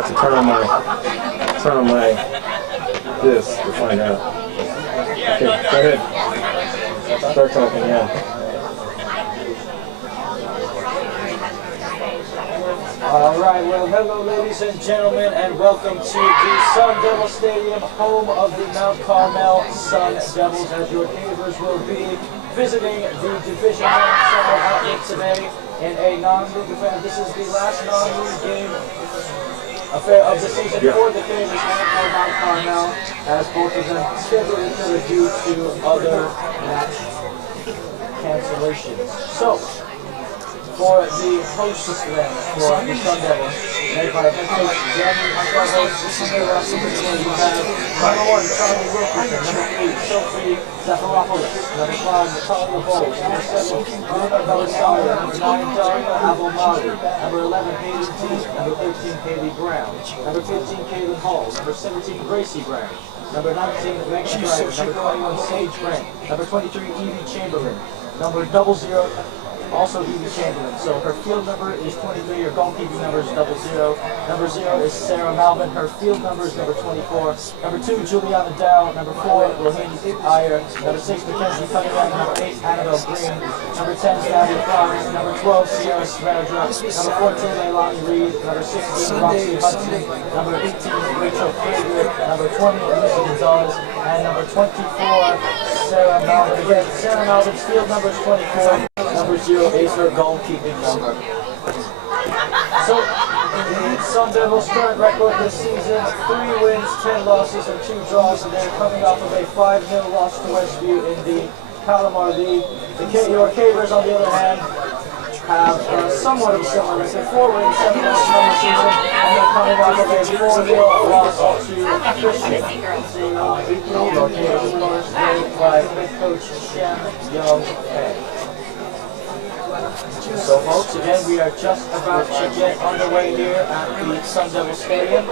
have to turn on my this to find out. Okay, go ahead. Start talking, yeah. Alright, well, hello ladies and gentlemen, and welcome to the Sundevils Stadium, home of the Mount Carmel Sundevils, as your neighbors will be visiting the Division I summer outlet today in a non-league event. This is the last non-league game affair of the season for the Cavers and for Mount Carmel, as both of them scheduled each other due to other match cancellations. So, for the hosts then, for the Sundevils, made by head coach Jeremy Sundevils, this is the rest of the team. We have number 1, Charlie Wilkerson, number 3, Sophie Zafaropoulos, number 5, Natalia Bowles, number 7, Luna Belisario, number 9, Daria Abomali, number 11, Hayden T, number 13, Haley Brown, number 15, Caitlin Hall, number 17, Gracie Brown, number 19, Megan Driver, number 21, Sage Brent, number 23, Evie Chamberlain, number 00, also Evie Chamberlain. So her field number is 23, her goalkeeping number is 00. Number 0 is Sarah Malvin, her field number is number 24. Number 2, Juliana Dow. Number 4, Rohini Iyer. Number 6, Mackenzie Cunningham. Number 8, Annabelle Green. Number 10, Nadia Flowers. Number 12, Sierra Sverdra. Number 14, Leilani Reed. Number 16, Roxy Hudson. Number 18, Rachel Frager. Number 20, Lucy Gonzalez. And number 24, Sarah Malvin. Again, Sarah Malvin's field number is 24. Number 0 is her goalkeeping number. So, the Sundevils' current record this season, 3 wins, 10 losses, and 2 draws, and they're coming off of a 5-0 loss to Westview in the Calamar League. Your Cavers, on the other hand, have somewhat of a similar record, 4 wins, 7 losses on the season, and they're coming off of a 4-0 loss to Christian. Your Cavers, of course, led by head coach Shem Young-Pei. So folks, again, we are just about to get underway here at the Sundevils Stadium.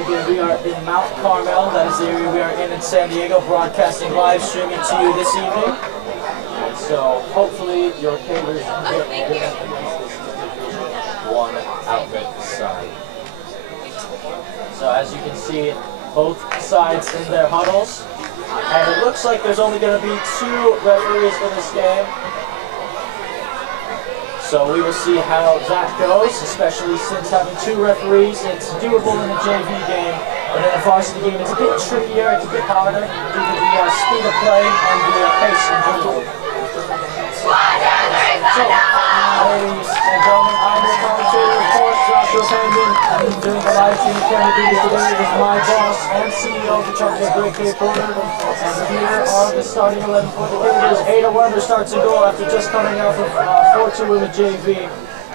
Again, we are in Mount Carmel, that is the area we are in San Diego, broadcasting live streaming to you this evening. So hopefully your Cavers can get one outlet side. So as you can see, both sides in their huddles. And it looks like there's only going to be 2 referees for this game. So we will see how that goes, especially since having 2 referees, it's doable in a JV game, but in a varsity game it's a bit trickier, it's a bit harder due to the speed of play and the pace in general. So, ladies and gentlemen, I'm your commentator, of course, Joshua Penman, doing the live stream camera duty today with my boss and CEO of the Chuck Greg K. Porter, and here are the starting 11 for the Cavers. Ada Werner starts a goal after just coming out from 4-2 in the JV.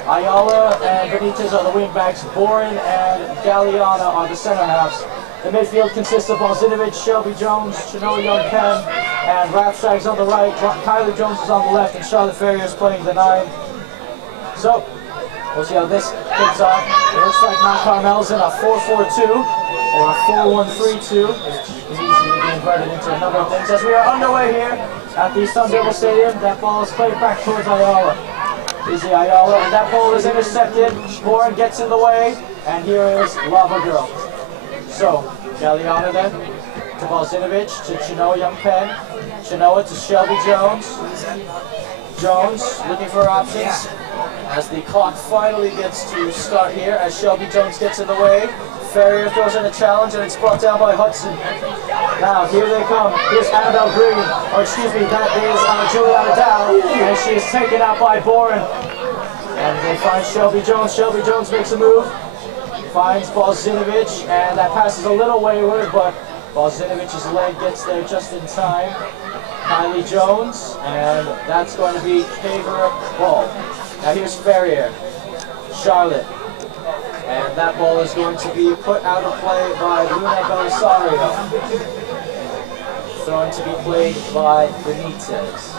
Ayala and Benitez are the wingbacks, Boren and Galliana are the center halves. The midfield consists of Balzinovic, Shelby Jones, Chinoa Young-Pen, and Rathsags on the right. Kylie Jones is on the left, and Charlotte Ferrier is playing the 9. So, we'll see how this kicks off. It looks like Mount Carmel's in a 4-4-2 or a 4-1-3-2. It can easily be inverted into a number of things. As we are underway here at the Sundevils Stadium, that ball is played back towards Ayala. Easy Ayala, and that ball is intercepted. Boren gets in the way, and here is Lava Girl. So, Galliana then to Balzinovic, to Chinoa Young-Pen. Chinoa to Shelby Jones. Jones looking for options as the clock finally gets to start here as Shelby Jones gets in the way. Ferrier throws in a challenge and it's brought down by Hudson. Now, here they come. Here's Annabelle Green, or excuse me, that is Juliana Dow, and she is taken out by Boren. And they find Shelby Jones. Shelby Jones makes a move. Finds Balzinovic, and that pass is a little wayward, but Balzinovic's leg gets there just in time. Kylie Jones, and that's going to be Caver ball. Now here's Ferrier, Charlotte, and that ball is going to be put out of play by Luna Belisario. Thrown to be played by Benitez.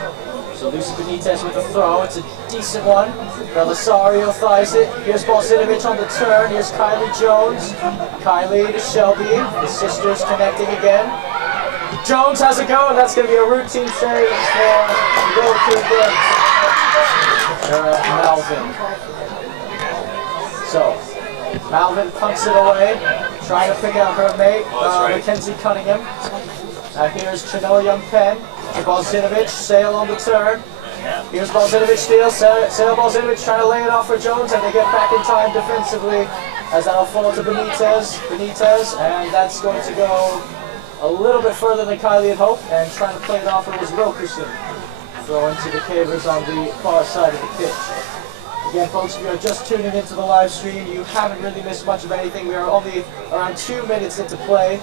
So Lucy Benitez with a throw, it's a decent one. Belisario thighs it. Here's Balzinovic on the turn. Here's Kylie Jones. Kylie to Shelby. The sisters connecting again. Jones has a go, and that's going to be a routine save for goalkeeper Melvin. So Malvin punts it away, trying to pick out her mate, Mackenzie Cunningham. Here's Chinoa Young Penn to Balzinovich, Sale on the turn. Here's Balzinovich steals, Sale Balzinovich trying to lay it off for Jones, and they get back in time defensively as that'll fall to Benitez, and that's going to go a little bit further than Kylie had hoped, and trying to play it off it was Wilkerson. Throwing to the Cavers on the far side of the pitch. Again, folks, if you're just tuning into the live stream, you haven't really missed much of anything. We are only around 2 minutes into play.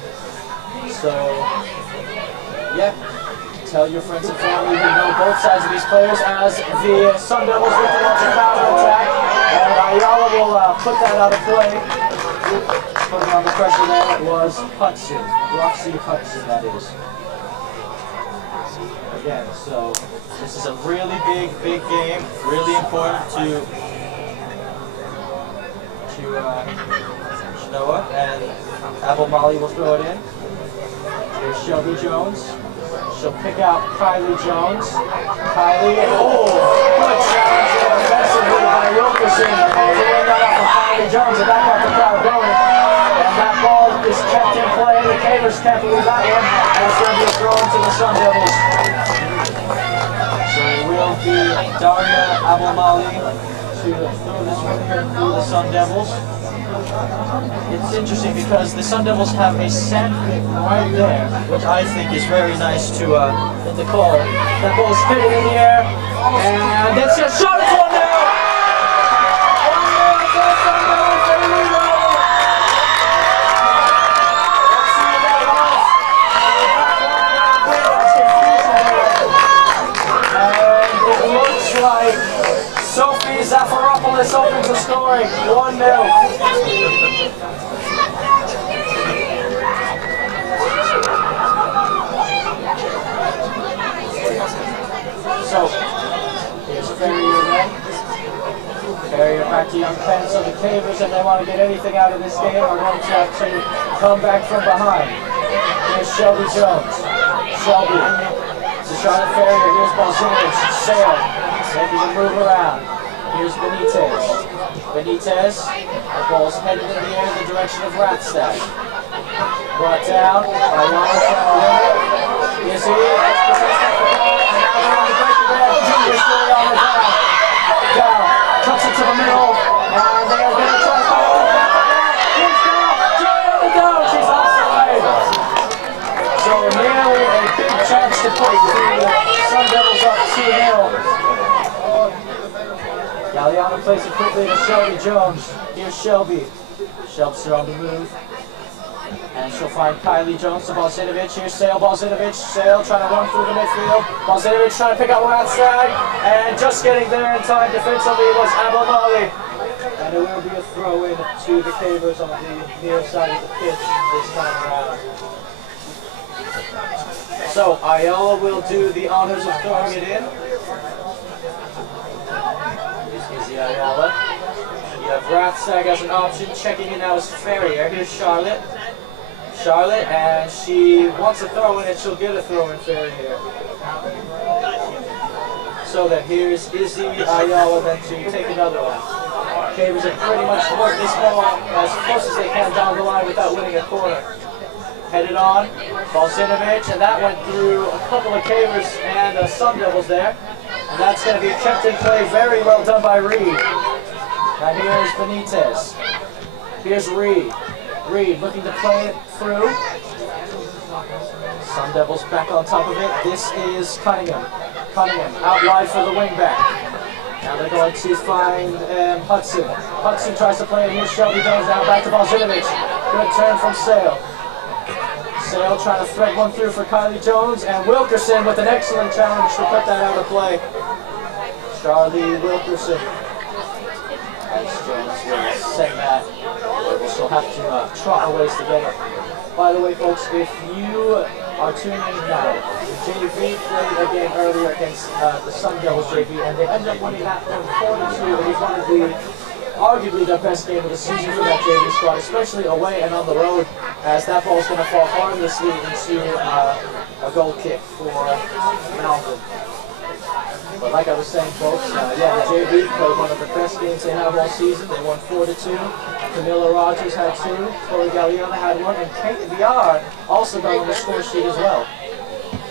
So, yeah, tell your friends and family who know both sides of these players as the Sundevils with the launch counter attack. And Ayala will put that out of play. Putting on the pressure there was Hudson, Roxy Hudson, that is. Again, so this is a really big game, really important to Chinoa, and Abel Mali will throw it in. Here's Shelby Jones. She'll pick out Kylie Jones. Kylie, good challenge there defensively by Wilkerson. Throwing that up for Kylie Jones, and that got the crowd going. And that ball is kept in play. The Cavers can't believe that one. And it's going to be thrown to the Sundevils. So it will be Daria Abomali to throw this one here through the Sundevils. It's interesting because the Sundevils have a sandpit right there, which I think is very nice to hit the call. That ball is spinning in the air, and it's just shot it 1-0! 1-0 to the Sundevils, there we go! Let's see what that was. And it looks like Sophie Zafaropoulos opens the scoring, 1-0. So, here's Ferrier then. Ferrier back to Young Penn, so the Cavers, if they want to get anything out of this game, are going to have to come back from behind. Here's Shelby Jones. Shelby. To Charlotte Ferrier. Here's Balzinovich. Sale. Making a move around. Here's Benitez. The ball's headed in the air in the direction of Rathstad. Brought down by Jan. Here's cuts it to the middle, and they are going to try to fire it back again. He's down, she's offside. So nearly a big chance to put the Sundevils up 2-0. Galliano plays it quickly to Shelby Jones. Here's Shelby. Shelps are on the move. And she'll find Kylie Jones to Balzinovich. Here's Sale Balzinovich. Sale trying to run through the midfield. Balzinovich trying to pick up Rathstad. And just getting there in time defensively was Abomali. And it will be a throw in to the Cavers on the near side of the pitch this time around. So Ayala will do the honors of throwing it in. Here's Izzy Ayala. You have Rathstad as an option. Checking in now is Ferrier. Here's Charlotte, and she wants a throw in, and she'll get a throw in Ferrier. So then here's Izzy Ayala then to take another one. Cavers have pretty much worked this ball as close as they can down the line without winning a corner. Headed on, Balzinovich, and that went through a couple of Cavers and Sundevils there. And that's going to be kept in play. Very well done by Reed. Now here's Benitez. Here's Reed. Reed looking to play it through. Sundevils back on top of it. This is Cunningham. Cunningham out wide for the wingback. Now they're going to find Hudson. Hudson tries to play it. Here's Shelby Jones now back to Balzinovich. Good turn from Sale. Sale trying to thread one through for Kylie Jones, and Wilkerson with an excellent challenge to put that out of play. Charlie Wilkerson. As Jones will send that. She'll have to trot a ways to get it. By the way, folks, if you are tuning in now, the JV played a game earlier against the Sundevils JV, and they ended up winning that one 4-2. It was one of the arguably the best game of the season for that JV squad, especially away and on the road, as that ball is going to fall harmlessly into a goal kick for Malvin. But like I was saying, folks, yeah, the JV played one of the best games they have all season. They won 4-2. Camilla Rogers had 2. Chloe Galliana had 1. And Kate VR also got on the score sheet as well.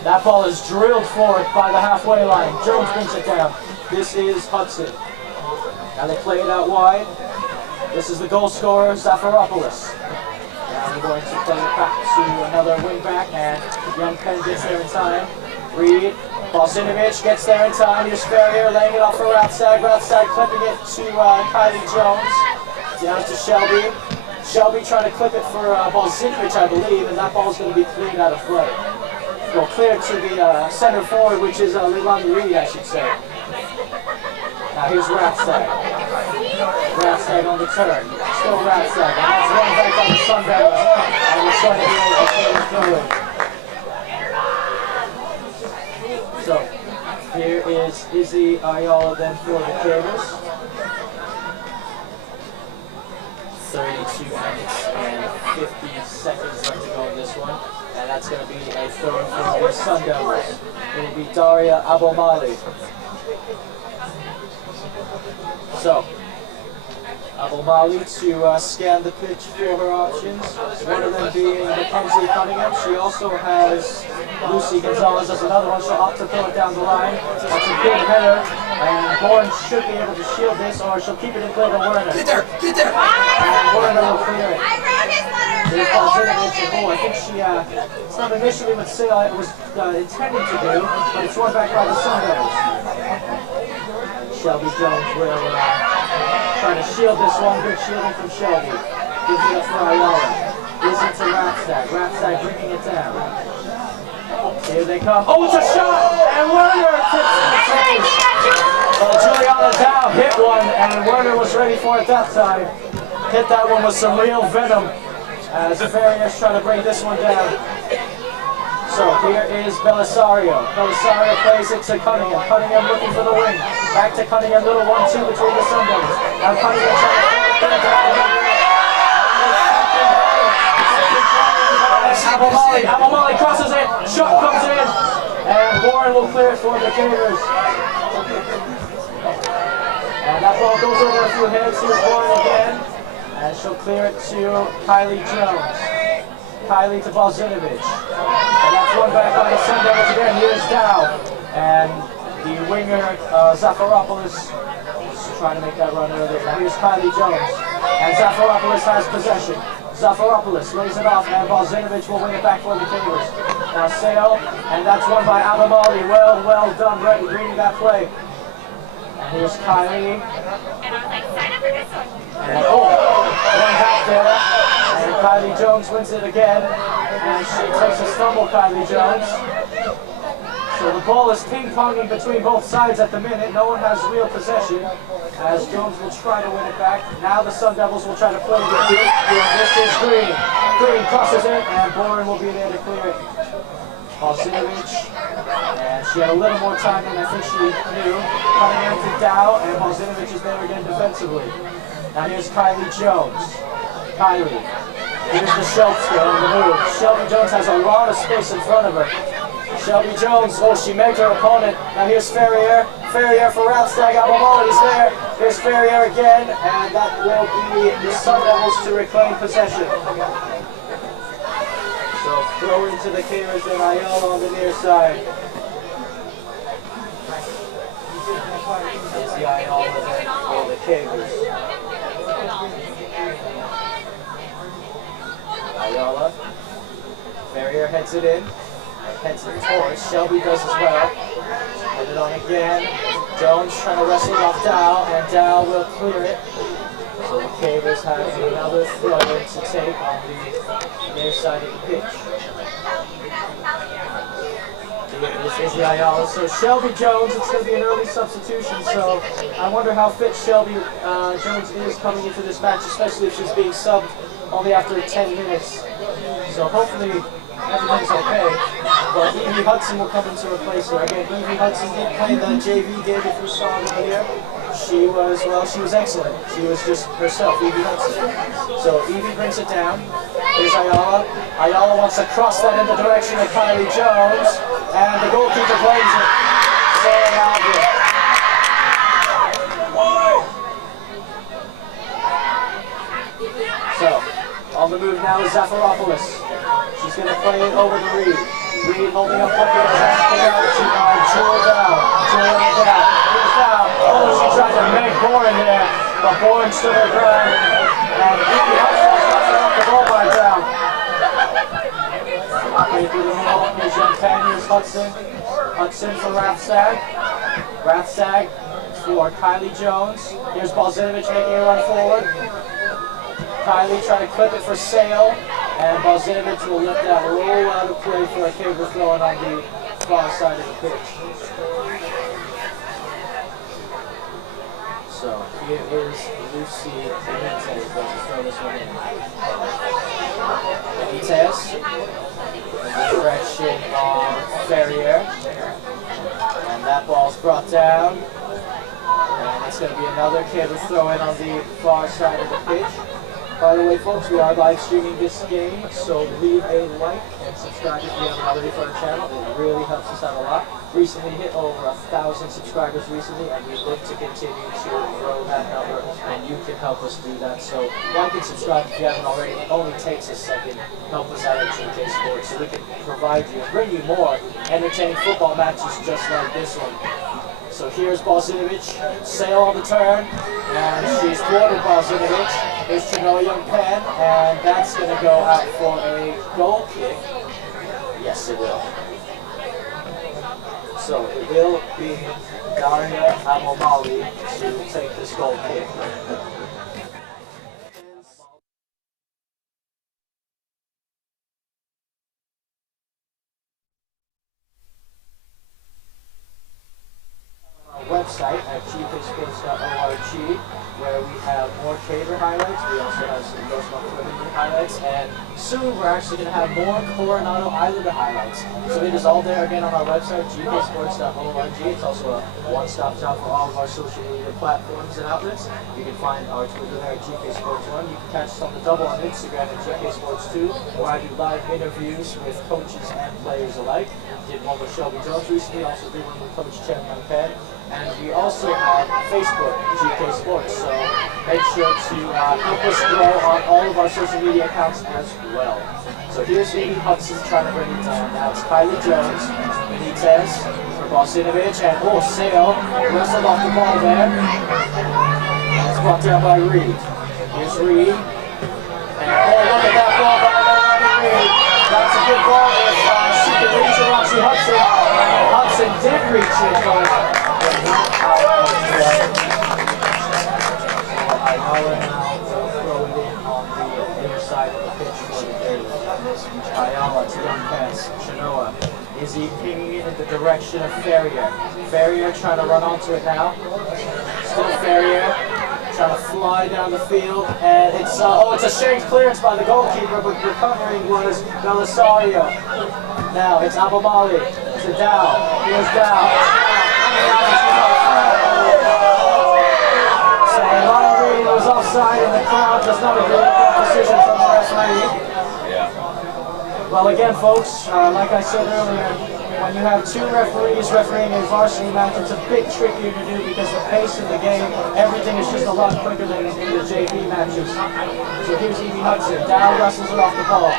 That ball is drilled forward by the halfway line. Jones brings it down. This is Hudson. Now they play it out wide. This is the goal scorer, Zafaropoulos. Now we're going to play it back to another wing back, and Young Penn gets there in time. Reed, Balsinovich gets there in time. Here's Ferrier laying it off for Rathstag. Rathstag clipping it to Kylie Jones. Down to Shelby. Shelby trying to clip it for Balsinovich, I believe, and that ball's going to be cleared out of play. Well, cleared to the center forward, which is Leilani Reed, I should say. Now here's Rathstag. Rathstag on the turn. Still Rathstag. And that's one back on the Sundevils. And it's going to be able to throw it. So, here is Izzy Ayala then for the Cavers. 32 minutes and 50 seconds left to go in this one. And that's going to be a throw for the Sundevils. It will be Daria Abomali. So, Abomali to scan the pitch for her options. One of them being Mackenzie Cunningham. She also has Lucy Gonzalez as another one. She'll opt to throw it down the line. That's a good header. And Bourne should be able to shield this, or she'll keep it in play to Werner. Get there! Get there! And Werner will clear it. There's Balsinovich and goal. I think she, it's not initially what Silla was intending to do, but it's one back by the Sundevils. Shelby Jones will try to shield this one. Good shielding from Shelby. Gives it up for Ayala. Gives it to Rathstag. Rathstag bringing it down. Here they come. Oh, it's a shot! And Werner tips in the face. Well, Juliana Dow hit one, and Werner was ready for it that time. Hit that one with some real venom. As Ferriers trying to bring this one down. So here is Belisario. Belisario plays it to Cunningham. Cunningham looking for the wing. Back to Cunningham, little 1-2 between the Sundevils. Now Cunningham trying to Abomali crosses it. Shot comes in. And Warren will clear it for the Cavers. And that ball goes over a few heads. Here's Warren again. And she'll clear it to Kylie Jones. Kylie to Balsinovich. And that's one back on the Sundevils again. Here's Dow. And the winger, Zafaropoulos, trying to make that run earlier. Now here's Kylie Jones. And Zafaropoulos has possession. Zafaropoulos lays it off, and Balsinovich will win it back for the Cavers. Now Sale, and that's won by Abomali. Well done, reading that play. And here's Kylie. And one back there. And Kylie Jones wins it again. And she takes a stumble, Kylie Jones. So the ball is ping-ponging between both sides at the minute. No one has real possession, as Jones will try to win it back. Now the Sundevils will try to play it. This is Green. Green crosses it, and Boren will be there to clear it. Balsinovich, and she had a little more time than I think she knew. Coming in to Dow, and Balsinovich is there again defensively. Now here's Kylie Jones. Kylie. Here's the Shelby on the move. Shelby Jones has a lot of space in front of her. Shelby Jones, she met her opponent. Now here's Ferrier. Ferrier for Rathstag. Abomali is there. Here's Ferrier again, and that will be the Sundevils to reclaim possession. So throw into the Cavers and Ayala on the near side. Here's the Ayala then for the Cavers. Ayala. Ferrier heads it in. Heads it towards. Shelby does as well. Head it on again. Jones trying to wrestle it off Dow, and Dow will clear it. So the Cavers have another throw to take on the near side of the pitch. This is the Ayala. So Shelby Jones, it's going to be an early substitution, so I wonder how fit Shelby Jones is coming into this match, especially if she's being subbed only after 10 minutes. So hopefully everything's okay. But Evie Hudson will come in to replace her. Again, Evie Hudson did play the JV game if you saw her earlier. She was excellent. She was just herself, Evie Hudson. So Evie brings it down. There's Ayala. Ayala wants to cross that in the direction of Kylie Jones. And the goalkeeper plays it. Sarah Alvin. the move now is Zafaropoulos. She's going to play it over to Reed. Reed holding up puck in her hand. Jewel down. Jewel down. Here's down. Oh, she tried to make Boren there, but Boren stood her ground. And Evie Hudson got the ball by down. Okay, through the middle. Here's young Penn. Here's Hudson. Hudson for Rathstag. Rathstag for Kylie Jones. Here's Balzinovich making a run forward. Kylie trying to clip it for Sale, and Balzinovich will let that roll out of play for a cable throwing on the far side of the pitch. So here is Lucy Benitez going to throw this one in. Benitez in the direction of Ferrier, and that ball's brought down. And it's going to be another cable throw in on the far side of the pitch. By the way, folks, we are live streaming this game, so leave a like and subscribe if you haven't already for our channel. It really helps us out a lot. Recently hit over 1,000 subscribers recently, and we look to continue to grow that number, and you can help us do that. So like and subscribe if you haven't already. It only takes a second. Help us out at GK Sports so we can provide you and bring you more entertaining football matches just like this one. So here's Balzinovich, Sale on the turn, and she's thwarted Balzinovich. Here's Chanoa Young Penn, and that's going to go out for a goal kick. Yes, it will. So it will be Daria Amomali to take this goal kick. Website at gksports.org, where we have more cater highlights. We also have some Grossmont Women highlights, and soon we're actually going to have more Coronado Islander highlights. So it is all there again on our website, gksports.org. It's also a one-stop shop for all of our social media platforms and outlets. You can find our Twitter there at gksports1. You can catch us on the double on Instagram at gksports2, where I do live interviews with coaches and players alike. Did one with Shelby Jones recently, also did one with Coach Chen Young Penn. And we also have Facebook, GK Sports, so make sure to help us grow on all of our social media accounts as well. So here's Evie Hudson trying to bring it down. Now it's Kylie Jones, Benitez for Balzinovich, and Sale wrestled off the ball there. And it's brought down by Reed. Here's Reed. And look at that ball by Reed. That's a good ball if she can reach it, Roxy Hudson. Hudson did reach it, but throw it in on the inner side of the pitch for the game. Ayala to young pass. Chanoa. Izzy pinging it in the direction of Ferrier. Ferrier trying to run onto it now. Still Ferrier trying to fly down the field, and it's a strange clearance by the goalkeeper, but recovering was Belisario. Now it's Abomali to Dow. Here's Dow. So Ryan Reed was offside, and the crowd does not agree with that decision from the referee. Well, again, folks, like I said earlier, when you have two referees refereeing a varsity match, it's a bit trickier to do because the pace of the game, everything is just a lot quicker than in the JV matches. So here's Evie Hudson. Dow wrestles it off the ball.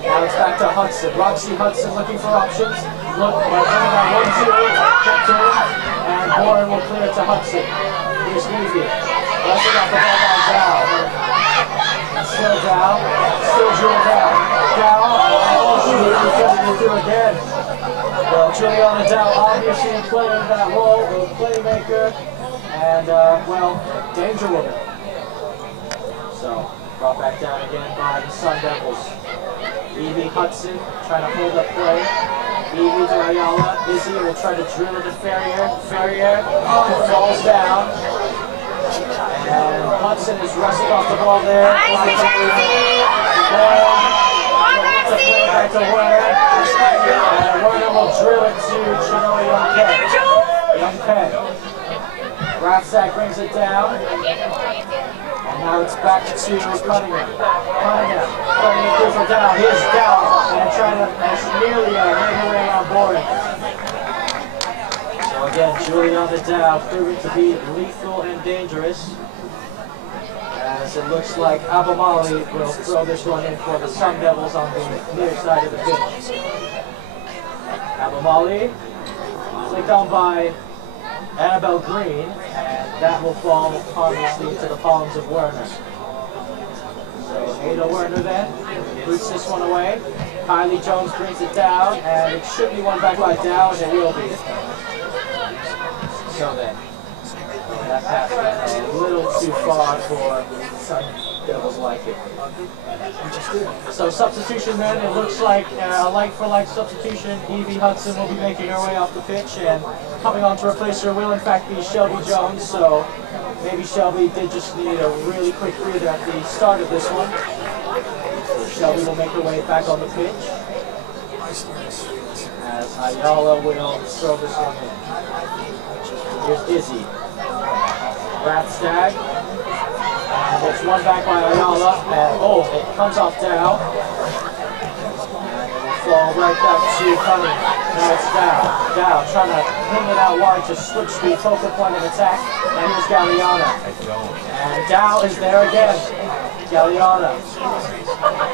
Now it's back to Hudson. Roxy Hudson looking for options. Look, bringing that 1-2, kept to him, and Warren will clear it to Hudson. Here's Evie. Wrestling off the ball by Dow. And still Dow. Still Jewel Dow. Dow. Oh, she's going to do again. Well, Juliana Dow obviously playing that role of playmaker and, well, danger woman. So, brought back down again by the Sundevils. Evie Hudson trying to hold up play. Evie to Ayala. Izzy will try to drill it to Ferrier. Ferrier falls down. And Hudson is wrestled off the ball there. Back to Werner. And Werner will drill it to Chanoa Young Penn. Young Penn. Rathsack brings it down. And now it's back to Cunningham. Cunningham playing it through for Dow. Here's Dow. And trying to nearly make her way on board. So again, Juliana Dow proving to be lethal and dangerous. As as it looks like Abomali will throw this one in for the Sundevils on the near side of the pitch. Abomali, flicked on by Annabelle Green, and that will fall harmlessly into the palms of Werner. So Ada Werner then boots this one away. Kylie Jones brings it down, and it should be one back by Dow, and it will be. So then, that pass went a little too far for Sun Devils like it. So substitution then, it looks like a like-for-like substitution. Evie Hudson will be making her way off the pitch, and coming on to replace her will in fact be Shelby Jones. So maybe Shelby did just need a really quick breather at the start of this one. Shelby will make her way back on the pitch, as Ayala will throw this one in. Here's Izzy. Ratstag. And it's one back by Ayala. And oh, it comes off Dow. And it will fall right back to Cunningham. Now it's Dow. Dow trying to ping it out wide to switch the focal point of attack. And here's Galliana. And Dow is there again. Galliana.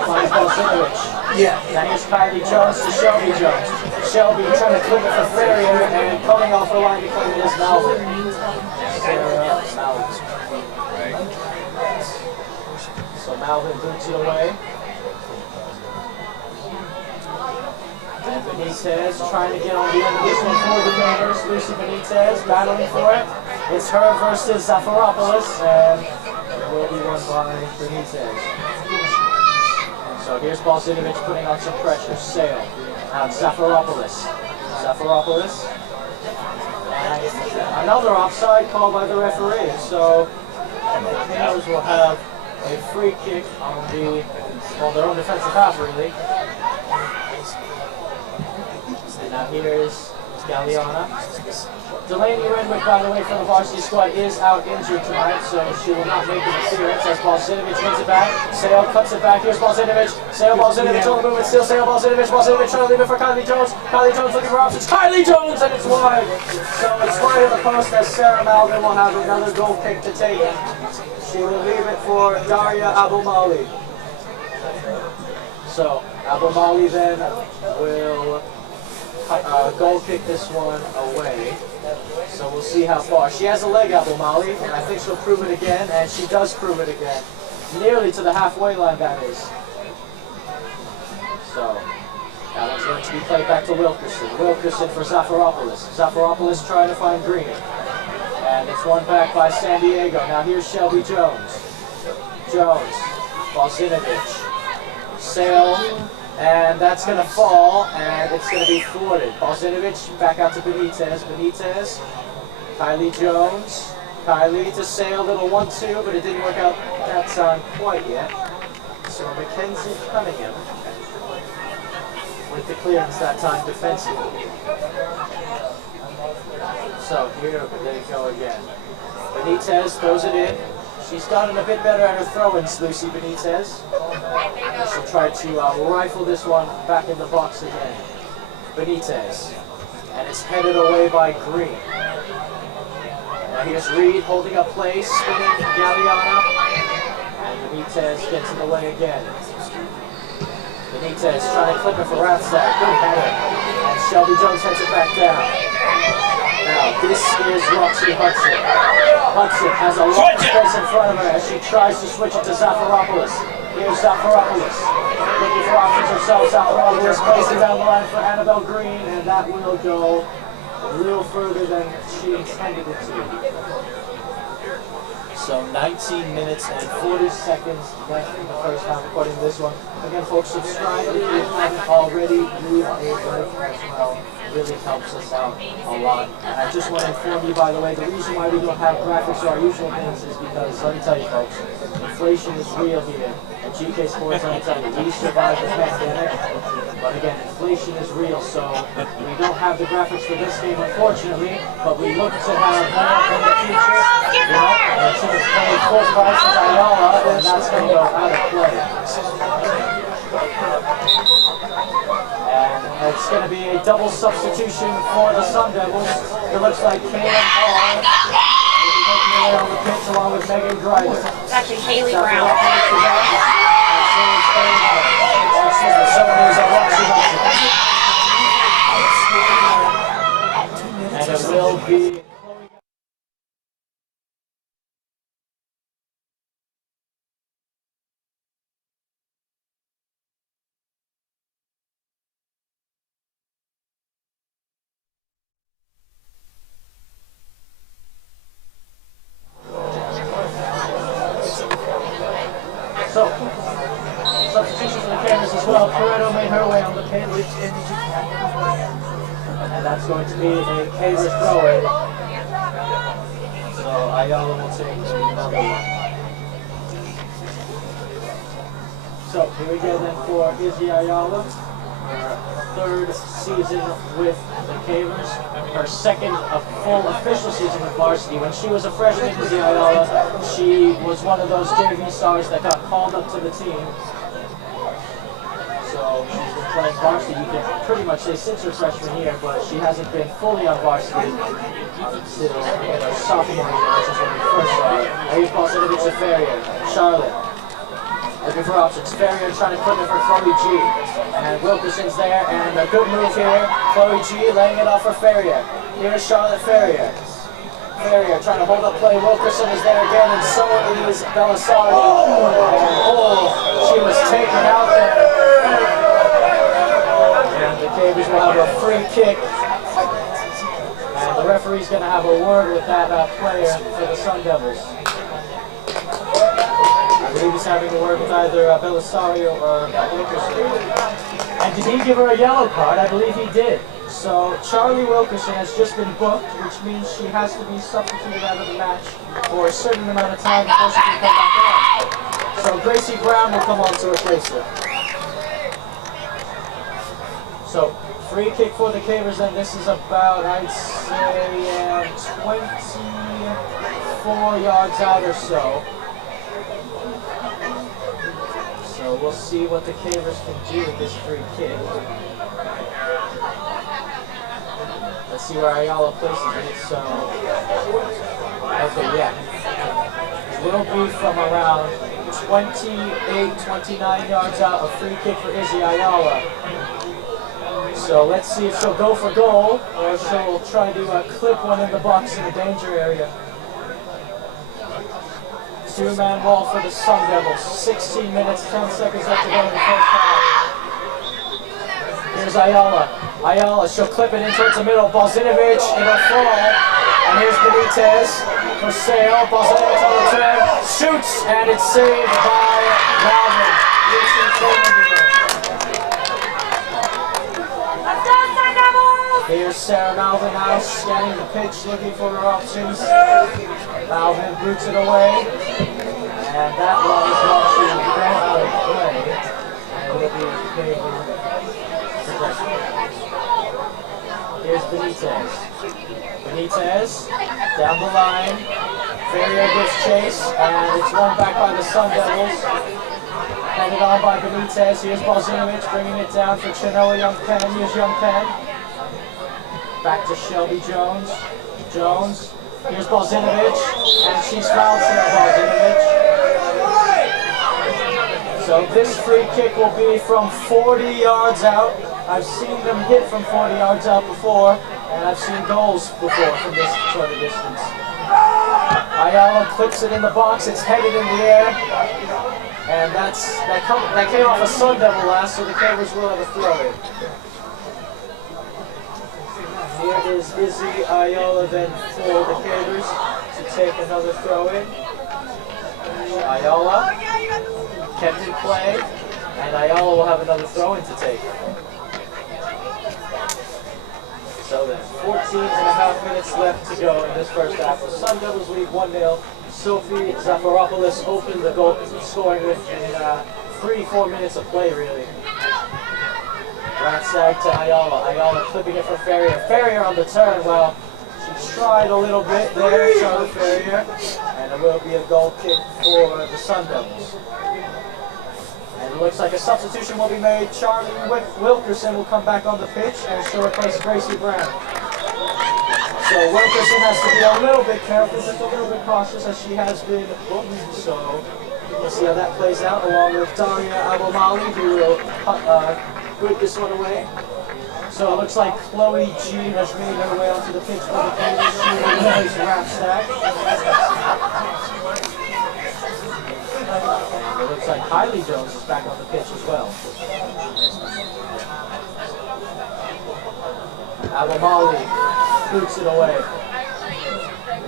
Finds Balsinovich. Yeah. Now here's Kylie Jones to Shelby Jones. Shelby trying to clip it for Ferrier, and coming off the line to claim it is Malvin. Malvin. So Malvin boots it away. And Benitez trying to get on the end of this one for the Gamers. Lucy Benitez battling for it. It's her versus Zafaropoulos, and it will be won by Benitez. So here's Balsinovich putting on some pressure. Sale. Zafaropoulos. Zafaropoulos. And another offside called by the referee. So the Kings will have a free kick on their own defensive half, really. And now here is Galliana. Delaney Renwick, by the way, from the varsity squad is out injured tonight, so she will not make an appearance as Balsinovich wins it back. Sale cuts it back. Here's Balsinovich. Sale Balsinovich on the movement. Still Sale Balsinovich. Balsinovich trying to leave it for Kylie Jones. Kylie Jones looking for options. Kylie Jones, and it's wide. So it's wide of the post as Sarah Malvin will have another goal kick to take. She will leave it for Daria Abomali. So Abomali then will goal kick this one away. So we'll see how far. She has a leg, Abomali, and I think she'll prove it again, and she does prove it again. Nearly to the halfway line, that is. So that one's going to be played back to Wilkerson. Wilkerson for Zafaropoulos. Zafaropoulos trying to find Green. And it's one back by San Diego. Now here's Shelby Jones. Jones. Balsinovich. Sale. And that's going to fall, and it's going to be thwarted. Balsinovich back out to Benitez. Benitez. Kylie Jones. Kylie to Sale. Little 1-2, but it didn't work out that time quite yet. So Mackenzie Cunningham with the clearance that time defensively. So here they go again. Benitez throws it in. She's gotten a bit better at her throw-ins, Lucy Benitez. She'll try to rifle this one back in the box again. Benitez. And it's headed away by Green. Now here's Reed holding up play, spinning Galliana. And Benitez gets in the way again. Benitez trying to clip it for Rathstack. Good header. And Shelby Jones heads it back down. Now, this is Roxy Hudson. Hudson has a lot of space in front of her as she tries to switch it to Zafaropoulos. Here's Zafaropoulos. Looking for options herself. Zafaropoulos placing down the line for Annabelle Green, and that will go a little further than she intended it to. So 19 minutes and 40 seconds left in the first half according to this one. Again, folks, subscribe if you haven't already. Leave a like as well. Really helps us out a lot. And I just want to inform you, by the way, the reason why we don't have graphics or our usual things is because, let me tell you folks, inflation is real here. And GK Sports, let me tell you, we survived the pandemic. But again, inflation is real, so we don't have the graphics for this game, unfortunately. But we look to have more in the future. You know, and since it's playing full price as Ayala, and that's going to go out of play. And it's going to be a double substitution for the Sundevils. It looks like Caleb Hall making her way on the pitch along with Megan Grider. It's actually Haley Brown. And it will be so, substitution for the Cavers as well. Pareto made her way on the pin, and that's going to be a Cavers throw-in. So Ayala will take another one. So here we go then for Izzy Ayala. Her third season with the Cavers. Her second full official season with varsity. When she was a freshman, Izzy Ayala, she was one of those JV stars that got called up to the team. So she's been playing varsity, you can pretty much say, since her freshman year, but she hasn't been fully on varsity until her sophomore year, which is when we first saw her. Here's Sundevils to Ferrier. Charlotte looking for options. Ferrier trying to clip it for Chloe G. And Wilkerson's there, and a good move here. Chloe G laying it off for Ferrier. Here's Charlotte Ferrier. Ferrier trying to hold up play. Wilkerson is there again, and so is Belisario. And she was taken out there. And the Cavers will have a free kick. And the referee's going to have a word with that player for the Sundevils. I believe he's having a word with either Belisario or Wilkerson. And did he give her a yellow card? I believe he did. So Charlie Wilkerson has just been booked, which means she has to be substituted out of the match for a certain amount of time before she can come back on. So Gracie Brown will come on to replace her. So free kick for the Cavers, and this is about, I'd say, 24 yards out or so. So we'll see what the Cavers can do with this free kick. Let's see where Ayala places it. So, okay, yeah. It will be from around 28, 29 yards out, a free kick for Izzy Ayala. So let's see if she'll go for goal, or she'll try to clip one in the box in the danger area. Two-man wall for the Sundevils. 16 minutes, 10 seconds left to go in the first half. Here's Ayala. Ayala, she'll clip it in towards the middle. Balzinovic, it'll fall. And here's Benitez for Sale. Balzinovic on the turn, shoots, and it's saved by Malvin. Here's Sarah Malvin now scanning the pitch, looking for her options. Malvin boots it away. And that one is going to go out of play. And it will be in favor of possession. Here's Benitez. Benitez down the line. Ferrier gives chase, and it's won back by the Sundevils. Headed on by Benitez. Here's Balzinovic bringing it down for Chenoa Young Penn. Here's Young Penn. Back to Shelby Jones. Jones. Here's Balzinovic, and she's fouled for Balzinovic. So this free kick will be from 40 yards out. I've seen them hit from 40 yards out before, and I've seen goals before from this sort of distance. Ayala clips it in the box. It's headed in the air, and that came off a Sundevil last, so the Cavers will have a throw-in. Here is Izzy Ayala then for the Cavers to take another throw-in. Ayala kept in play, and Ayala will have another throw-in to take. So then, 14.5 minutes left to go in this first half. The Sundevils lead 1-0. Sophie Zafaropoulos opened the goal scoring with in 3-4 minutes of play, really. Ratsag to Ayala. Ayala clipping it for Ferrier. Ferrier on the turn. Well, she tried a little bit there, Charlotte Ferrier. And it will be a goal kick for the Sundevils. And it looks like a substitution will be made. Charlie Wilkerson will come back on the pitch, and she'll replace Gracie Brown. So Wilkerson has to be a little bit careful, just a little bit cautious as she has been booked. So we'll see how that plays out along with Daria Abomali, who will boot this one away. So it looks like Chloe G has made her way onto the pitch for the Kings. She will place wrap stack. And it looks like Kylie Jones is back on the pitch as well. Abomali boots it away.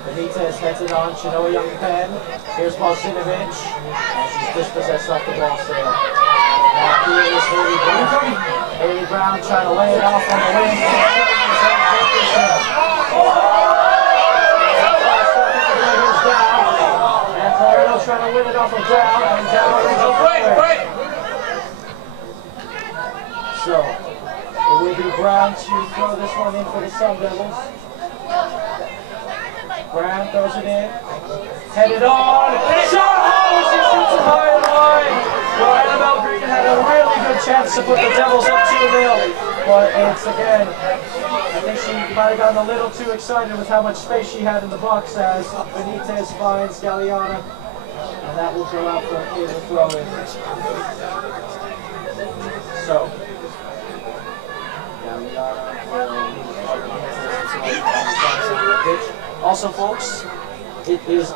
Benitez heads it on. Chinoa Young Pen. Here's Balsinovic. And she's dispossessed off the ball still. Now here is Haley Brown. Haley Brown trying to lay it off on the wing. And Florido trying to win it off of Brown. And Brown brings it away. So it will be Brown to throw this one in for the Sundevils. Brown throws it in. Headed on. Shot! Oh, she shoots it high and wide. Well, Annabelle Green had a really good chance to put the Devils up 2-0. But it's again, I think she might have gotten a little too excited with how much space she had in the box as Benitez finds Galliana. And that will go out for a cable throw in. So, also, folks, it is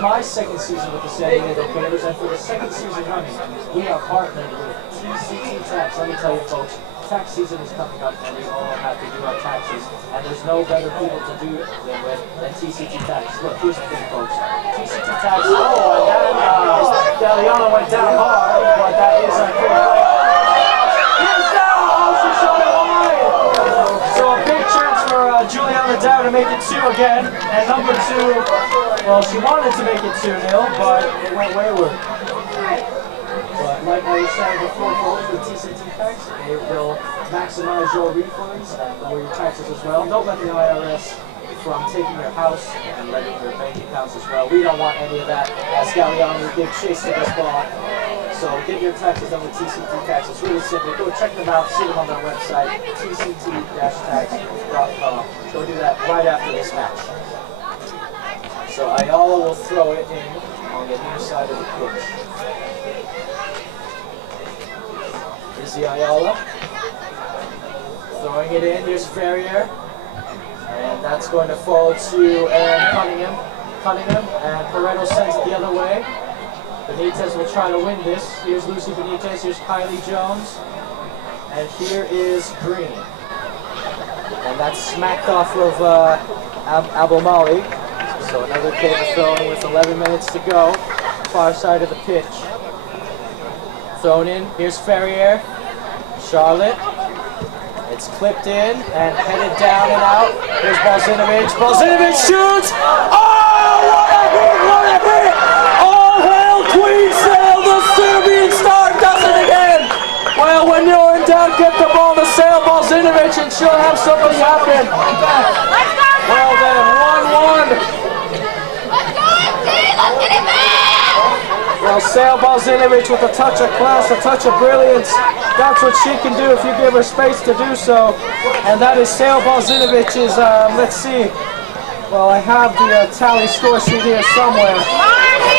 my second season with the San Diego Players, and for the second season running, we are partnered with TCT Tax. Let me tell you, folks, tax season is coming up, and we all have to do our taxes, and there's no better people to do them with than TCT Tax. Look, here's the thing, folks. TCT Tax. Oh, and that Galliano went down hard, but that is a good play. Juliana down to make it 2 again, and number 2, well, she wanted to make it 2-0, but it went wayward. But like I was saying before, folks, with TCT Tax, it will maximize your refunds and lower your taxes as well. Don't let the IRS from taking your house and letting your bank accounts as well. We don't want any of that, as Galliano will give chase to this ball. So get your taxes done with TCT Tax. It's really simple. Go check them out. See them on their website, tct-tax.com. Go do that right after this match. So Ayala will throw it in on the near side of the pitch. Izzy Ayala throwing it in. Here's Ferrier. And that's going to fall to Aaron Cunningham. And Pareto sends it the other way. Benitez will try to win this. Here's Lucy Benitez, here's Kylie Jones, and here is Green. And that's smacked off of Abomali. So another cable thrown with 11 minutes to go. Far side of the pitch. Thrown in, here's Ferrier, Charlotte. It's clipped in and headed down and out. Here's Balsinovic. Balsinovic shoots! Oh, what a hit! What a hit! Queen Sail, the Serbian star, does it again! Well, when you're in doubt, get the ball to Sail Balsinovic and she'll have something happen. Well then, 1-1. Well, Sail Balsinovic with a touch of class, a touch of brilliance. That's what she can do if you give her space to do so. And that is Sail Balsinovic's, let's see. Well, I have the tally score sheet here somewhere.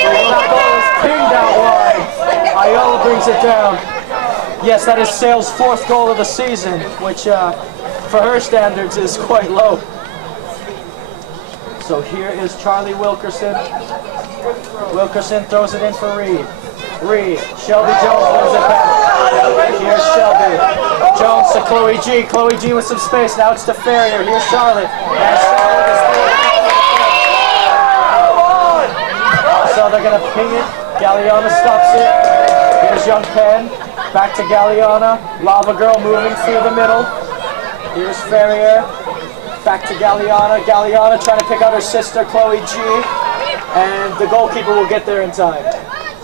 That ball is pinged out wide. Ayala brings it down. Yes, that is Sail's 4th goal of the season, which for her standards is quite low. So here is Charlie Wilkerson. Wilkerson throws it in for Reed. Shelby Jones wins it back. Here's Shelby. Jones to Chloe G. Chloe G with some space. Now it's to Ferrier. Here's Charlotte. And Charlotte is so they're going to ping it. Galliana stops it. Here's Young Penn. Back to Galliana. Lava Girl moving through the middle. Here's Ferrier. Back to Galliana. Galliana trying to pick out her sister, Chloe G. And the goalkeeper will get there in time.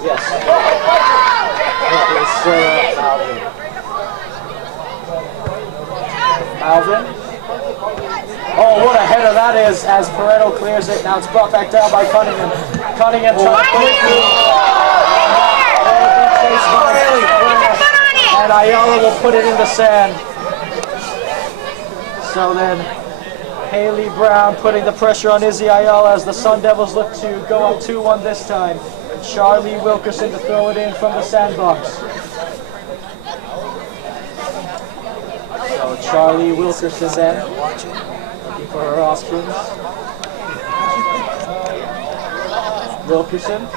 Yes. Alvin. Oh, what a header that is as Pareto clears it. Now it's brought back down by Cunningham. Cunningham trying to break through. And Ayala will put it in the sand. So then Haley Brown putting the pressure on Izzy Ayala as the Sun Devils look to go up 2-1 this time. Charlie Wilkerson to throw it in from the sandbox. So Charlie Wilkerson then, looking for her options. Wilkerson.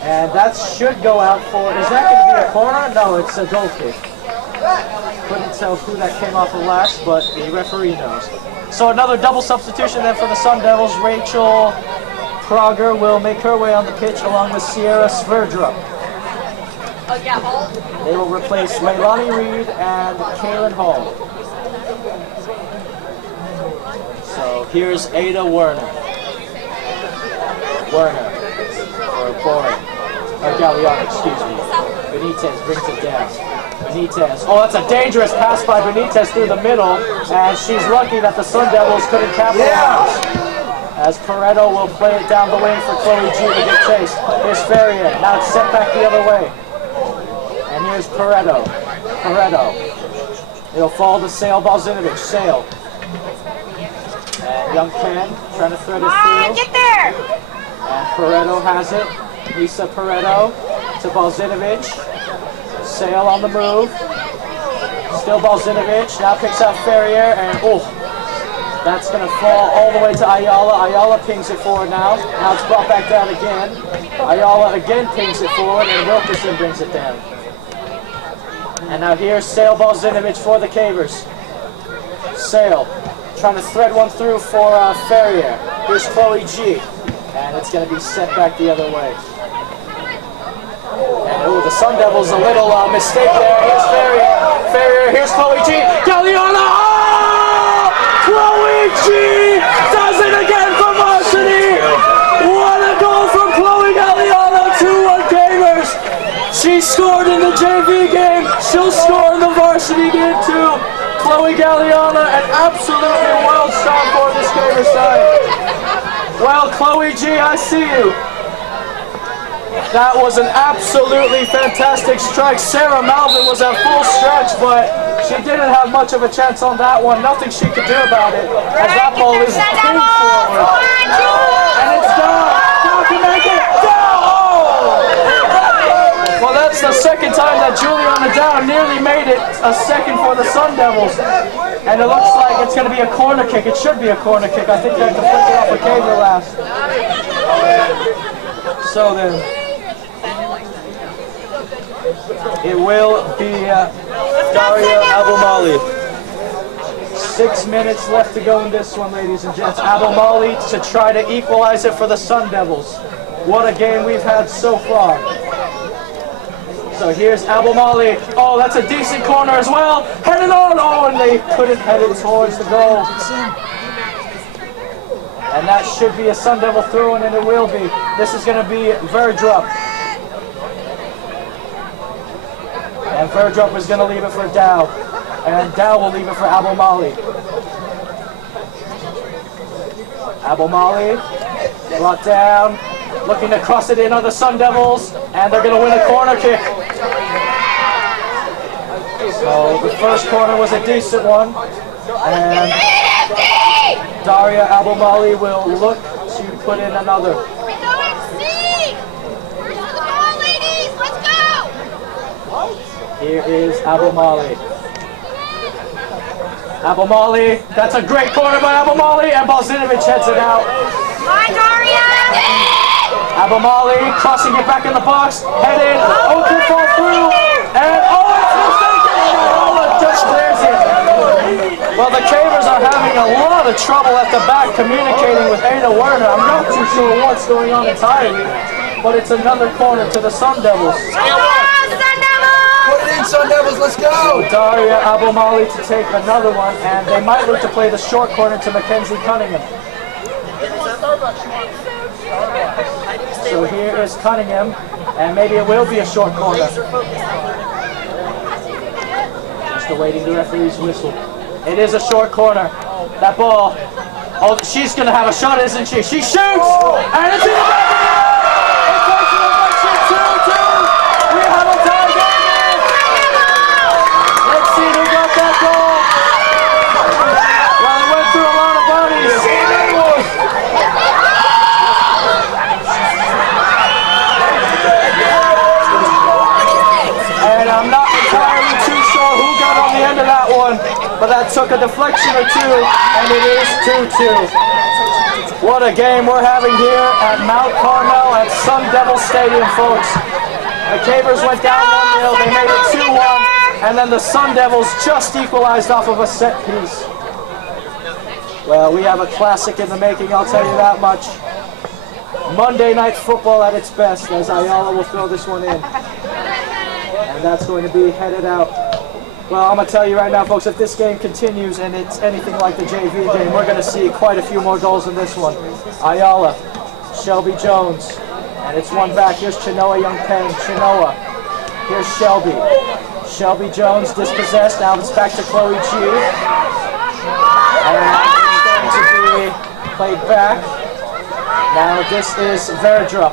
And that should go out for, is that going to be a corner? No, it's a goal kick. Couldn't tell who that came off of last, but the referee knows. So another double substitution then for the Sun Devils. Rachel Prager will make her way on the pitch along with Sierra Sverdrup. They will replace Leilani Reed and Kaylin Hall. So here's Ada Werner. Or Galliano, excuse me. Benitez brings it down. Benitez. Oh, that's a dangerous pass by Benitez through the middle, and she's lucky that the Sun Devils couldn't capitalize. As Pareto will play it down the wing for Chloe G to get chased. Here's Ferrier. Now it's sent back the other way. And here's Pareto. It'll fall to Sale Balzinovich. Sale. And Young Ken trying to thread it through. Get there! And Pareto has it. Lisa Pareto to Balzinovich. Sale on the move. Still Balzinovich. Now picks out Ferrier. And that's going to fall all the way to Ayala. Ayala pings it forward now. Now it's brought back down again. Ayala again pings it forward. And Wilkerson brings it down. And now here's Sale Balzinovich for the Cavers. Sale trying to thread one through for Ferrier. Here's Chloe G. And it's going to be sent back the other way. And the Sun Devils, a little mistake there. Here's Ferrier, here's Chloe G. Galliano! Oh! Chloe G does it again for VARSITY! What a goal from Chloe Galliano, 2-1 Cavers! She scored in the JV game. She'll score in the VARSITY game too. Chloe Galliano, an absolutely wild start for this Cavers side. Well, Chloe G, I see you. That was an absolutely fantastic strike. Sarah Malvin was at full stretch, but she didn't have much of a chance on that one. Nothing she could do about it, as that ball is pinged forward. And it's down. Down to make it. Down! Oh! Well, that's the second time that Juliana Down nearly made it a second for the Sun Devils. And it looks like it's going to be a corner kick. It should be a corner kick. I think they have to flick it off a Caver last. So then, it will be Daria Abomali. 6 minutes left to go in this one, ladies and gents. Abomali to try to equalize it for the Sun Devils. What a game we've had so far. So here's Abomali. Oh, that's a decent corner as well. Headed on. Oh, and they couldn't head it towards the goal. And that should be a Sun Devil throw, and it will be. This is going to be Verdrup. And Verdrup is going to leave it for Dow. And Dow will leave it for Abomali. Abomali brought down. Looking to cross it in on the Sun Devils, and they're going to win a corner kick. So the first corner was a decent one, and Daria Abomali will look to put in another. Here is Abomali. Abomali, that's a great corner by Abomali, and Balzinovich heads it out. Hi, Daria! Abomali crossing it back in the box, headed, can fall through, and it's mistaken, and just clears it. Well, the Cavers are having a lot of trouble at the back communicating with Ada Werner. I'm not too sure what's going on entirely, but it's another corner to the Sun Devils. Sun Devils! Put it in, Sun Devils, let's go! Daria Abomali to take another one, and they might look to play the short corner to Mackenzie Cunningham. So here is Cunningham, and maybe it will be a short corner. Just awaiting the referee's whistle. It is a short corner. That ball, she's going to have a shot, isn't she? She shoots, and it's in the back of the net! It takes an election 2-2. We have a tie game. Let's see who got that goal. Well, it went took a deflection or two, and it is 2-2. What a game we're having here at Mount Carmel at Sundevils Stadium, folks. The Cavers went down 1-0, they made it 2-1, and then the Sundevils just equalized off of a set piece. Well, we have a classic in the making, I'll tell you that much. Monday Night Football at its best, as Ayala will throw this one in. And that's going to be headed out. Well, I'm going to tell you right now, folks, if this game continues and it's anything like the JV game, we're going to see quite a few more goals in this one. Ayala, Shelby Jones, and it's one back. Here's Chinoa Young Penn, Chinoa. Here's Shelby. Shelby Jones dispossessed, now it's back to Chloe G. And it's going to be played back. Now this is Verdrup.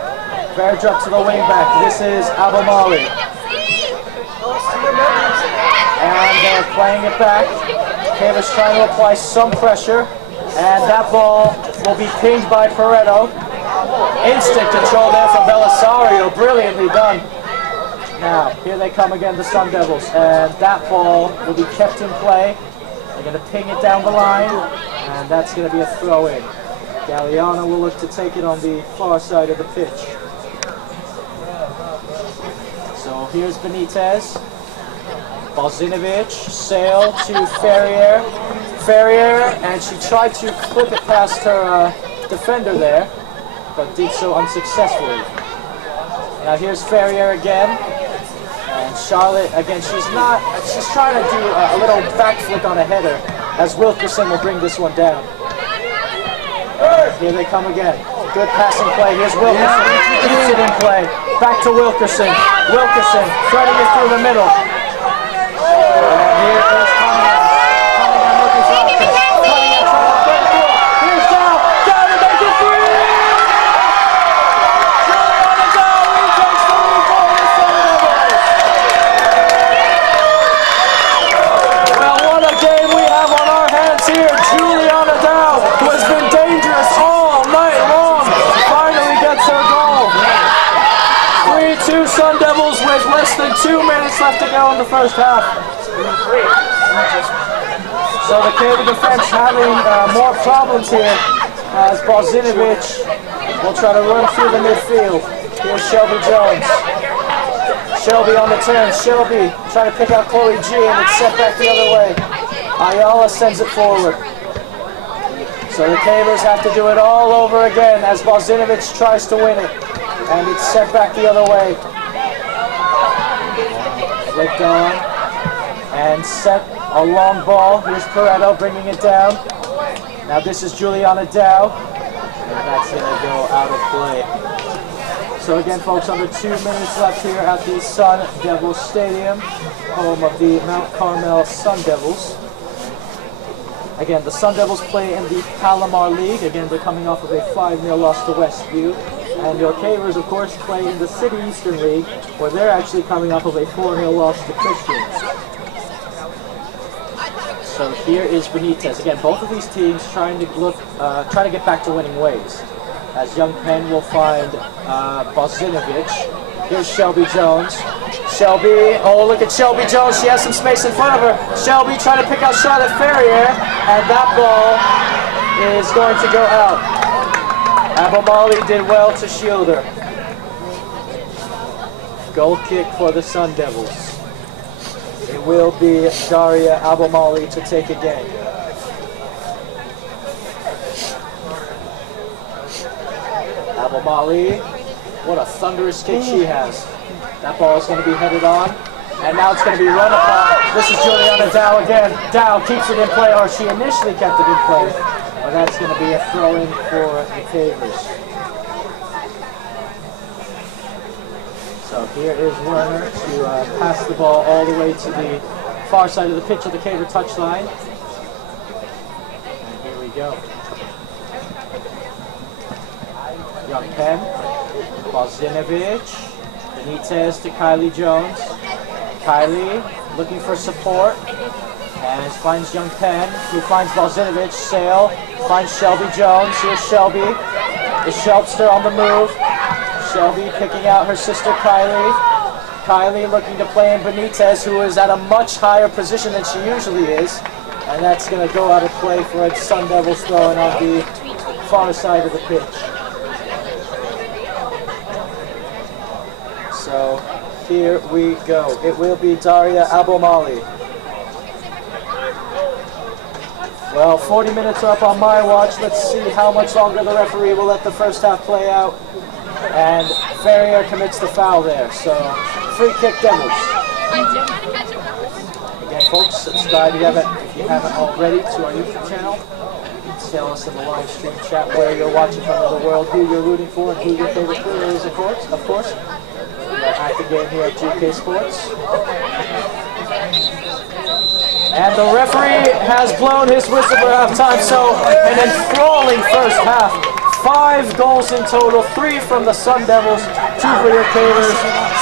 Verdrup to the wing back. This is Abomali. And they're playing it back. Cavers trying to apply some pressure. And that ball will be pinged by Pareto. Instant control there from Belisario. Brilliantly done. Now, here they come again, the Sundevils. And that ball will be kept in play. They're going to ping it down the line. And that's going to be a throw-in. Galliano will look to take it on the far side of the pitch. So here's Benitez. Balzinovic, Sale to Ferrier. Ferrier, and she tried to clip it past her defender there, but did so unsuccessfully. Now here's Ferrier again. And Charlotte, again, she's trying to do a little backflip on a header, as Wilkerson will bring this one down. Here they come again. Good passing play. Here's Wilkerson. Keeps it in play. Back to Wilkerson. Wilkerson threading it through the middle. And here is Cunningham. Cunningham looking for options. Cunningham trying to break through. Here's Dow. Dow to make it free! Juliana Dow retakes the lead for the Sundevils. Well, what a game we have on our hands here. Juliana Dow, who has been dangerous all night long, finally gets her goal. 3-2 Sundevils with less than 2 minutes left to go in the first half. So the Caver defense having more problems here, as Balzinovic will try to run through the midfield. Here's Shelby Jones. Shelby on the turn. Shelby trying to pick out Chloe G, and it's set back the other way. Ayala sends it forward. So the Cavers have to do it all over again as Balzinovic tries to win it. And it's set back the other way. Flicked on. And set a long ball. Here's Pareto bringing it down. Now this is Juliana Dow. And that's going to go out of play. So again, folks, under 2 minutes left here at the Sundevils Stadium, home of the Mount Carmel Sundevils. Again, the Sundevils play in the Palomar League. Again, they're coming off of a 5-0 loss to Westview. And your Cavers, of course, play in the City Eastern League, where they're actually coming off of a 4-0 loss to Christians. So here is Benitez. Again, both of these teams trying to get back to winning ways. As Young Penn will find Balzinovic. Here's Shelby Jones. Shelby, oh look at Shelby Jones, she has some space in front of her. Shelby trying to pick out Charlotte Ferrier, and that ball is going to go out. Abomali did well to shield her. Goal kick for the Sundevils. It will be Daria Abomali to take again. Abomali, what a thunderous kick she has. That ball is going to be headed on, and now it's going to be run upon. This is Juliana Dow again. Dow keeps it in play, or she initially kept it in play, but that's going to be a throw-in for the Cavers. So here is Werner to pass the ball all the way to the far side of the pitch of the Caver touchline. And here we go. Young Penn, Balzinovic. Benitez to Kylie Jones. Kylie looking for support and finds Young Penn, who finds Balzinovic. Sale finds Shelby Jones. Here's Shelby. The Shelbster on the move. Shelby picking out her sister Kylie. Kylie looking to play in Benitez, who is at a much higher position than she usually is. And that's going to go out of play for a Sun Devils throwing on the far side of the pitch. So here we go. It will be Daria Abomali. Well, 40 minutes are up on my watch. Let's see how much longer the referee will let the first half play out. And Ferrier commits the foul there. So free kick Devils. Again, folks, subscribe if you haven't already to our YouTube channel. Tell us in the live stream chat where you're watching from the world, who you're rooting for, and who your favorite player is, of course. We are at the game here at GK Sports. And the referee has blown his whistle for halftime, so an enthralling first half. 5 goals in total, 3 from the Sun Devils, 2 for your Cavers.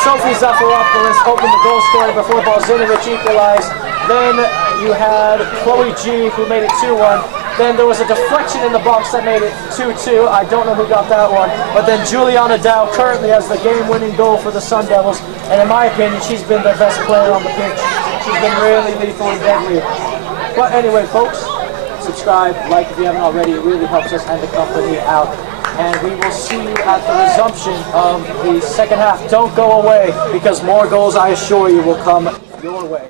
Sophie Zafaropoulos opened the goal scoring before Balzinovic equalized. Then you had Chloe G, who made it 2-1. Then there was a deflection in the box that made it 2-2. I don't know who got that one. But then Juliana Dow currently has the game-winning goal for the Sun Devils. And in my opinion, she's been their best player on the pitch. She's been really lethal and deadly. But anyway, folks, subscribe, like if you haven't already. It really helps us and the company out. And we will see you at the resumption of the second half. Don't go away, because more goals, I assure you, will come your way.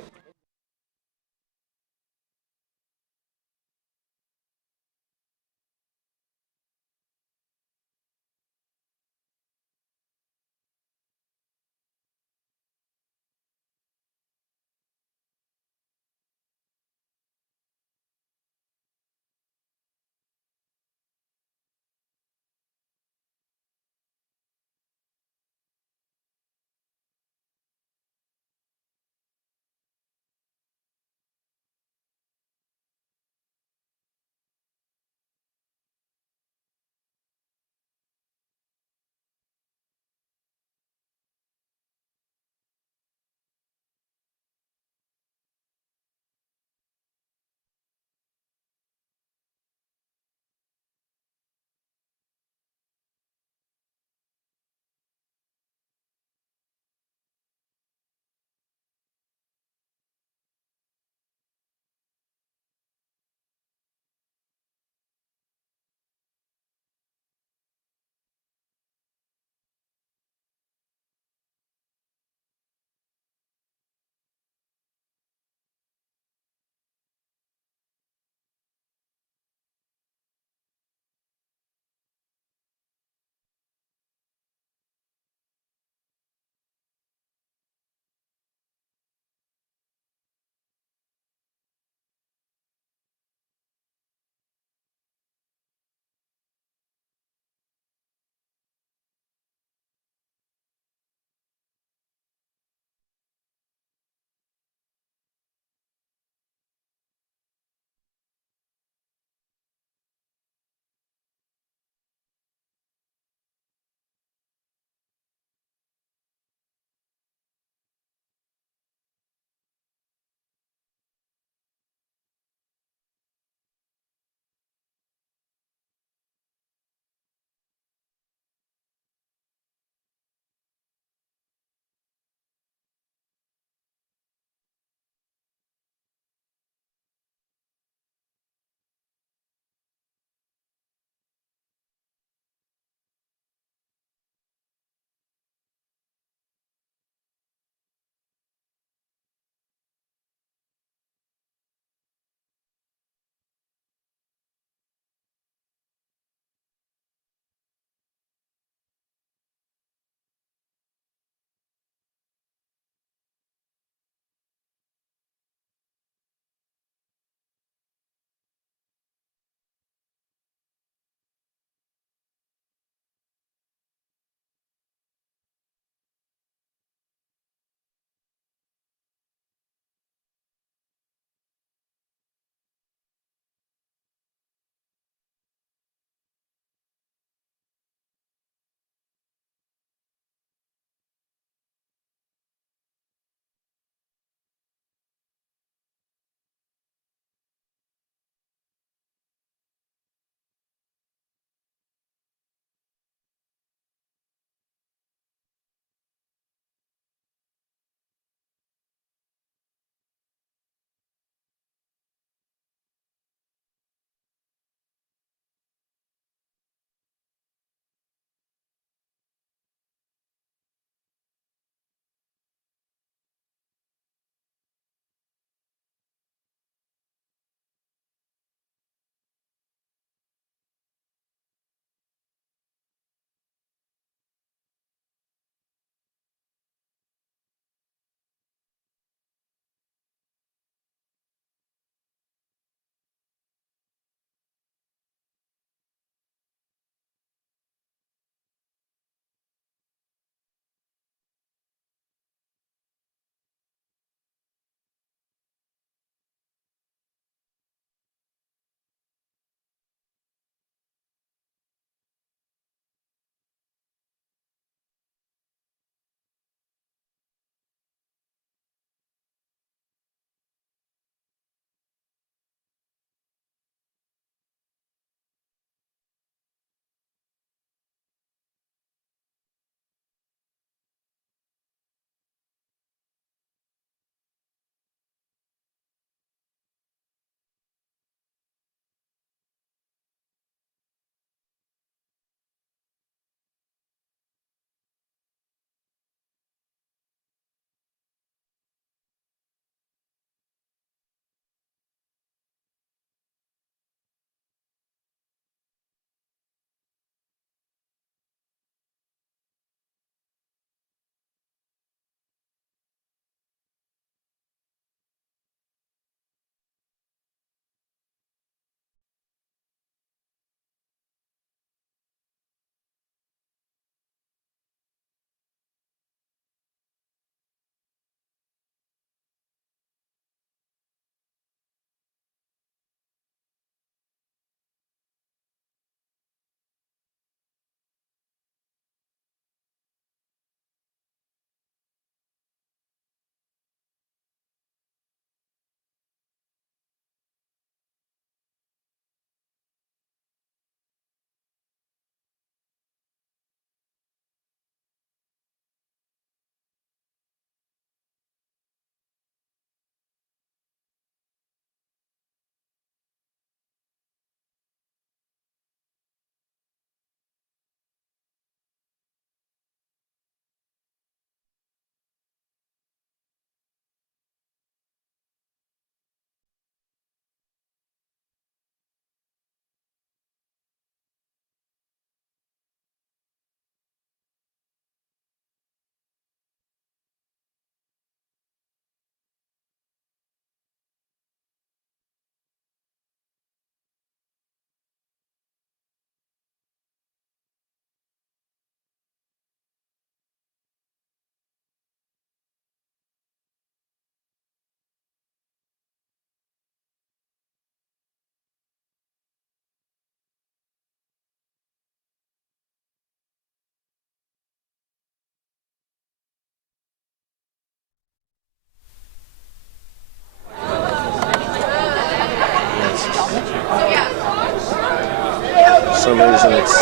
some reason it's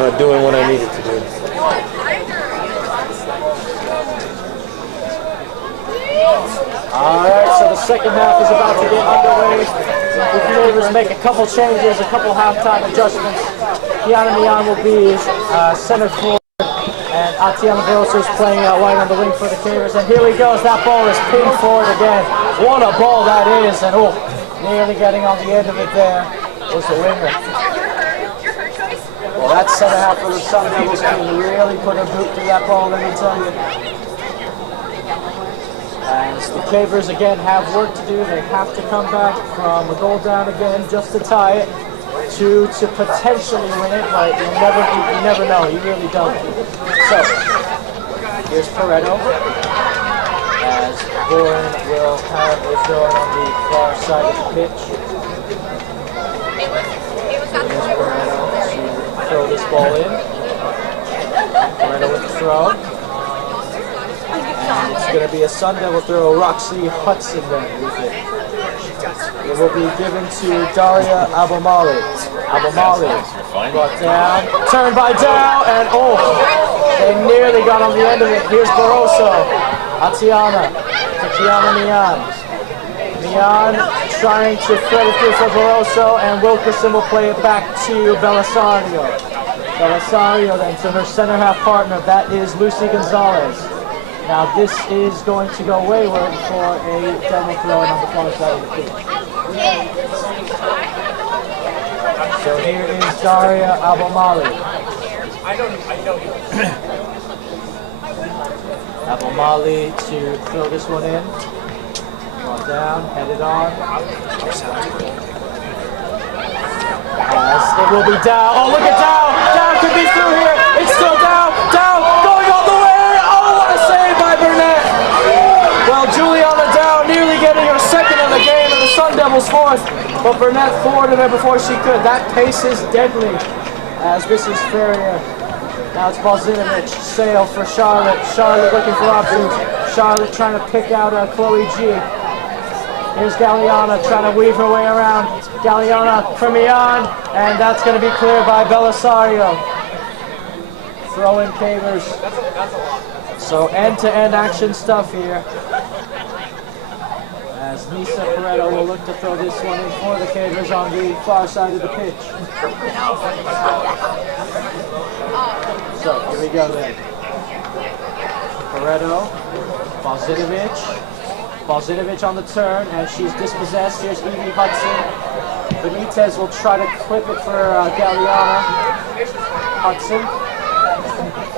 not doing what I need it to do. Alright, so the second half is about to get underway. The Canadians make a couple changes, a couple halftime adjustments. Kiana Mian will be center forward, and Atiana Veloso is playing out wide on the wing for the Cavers. And here he goes, that ball is pinged forward again. What a ball that is, and oh, nearly getting on the end of it there was the winger. Well, that center half for the Sundevils can really put a boot through that ball, let me tell you. As the Cavers again have work to do, they have to come back from a goal down again just to tie it, to potentially win it, but you never know, you really don't. So, here's Pareto, as Bourne will have a throw on the far side of the pitch. Here's Pareto to throw this ball in. Pareto with the throw. And it's going to be a Sundevil throw, Roxy Hudson then with it. It will be given to Daria Abomali. Abomali brought down, turned by Dow, and oh, they nearly got on the end of it. Here's Barroso, Atiana, to Kiana Mian. Mian trying to thread it through for Barroso, and Wilkerson will play it back to Belisario. Belisario then to her center half partner, that is Lucy Gonzalez. Now this is going to go wayward for a double throw on the far side of the pitch. So here is Daria Abomali. Abomali to throw this one in. Brought down, headed on. As it will be Dow. Oh, look at Dow! Dow could be through here. It's still Dow. Dow going all the way. Well, Juliana Dow nearly getting her second of the game and the Sundevils fourth, but Burnett forwarded her before she could. That pace is deadly, as this is Ferrier. Now it's Balzinovich, Sale for Charlotte. Charlotte looking for options. Charlotte trying to pick out Chloe G. Here's Galliana trying to weave her way around. Galliana for Mian, and that's going to be cleared by Belisario. Throw in Cavers. So end-to-end action stuff here. As Nisa Pareto will look to throw this one in for the Cavers on the far side of the pitch. So here we go then. Pareto, Balzinovich on the turn, and she's dispossessed. Here's Evie Hudson. Benitez will try to clip it for Galliana. Hudson.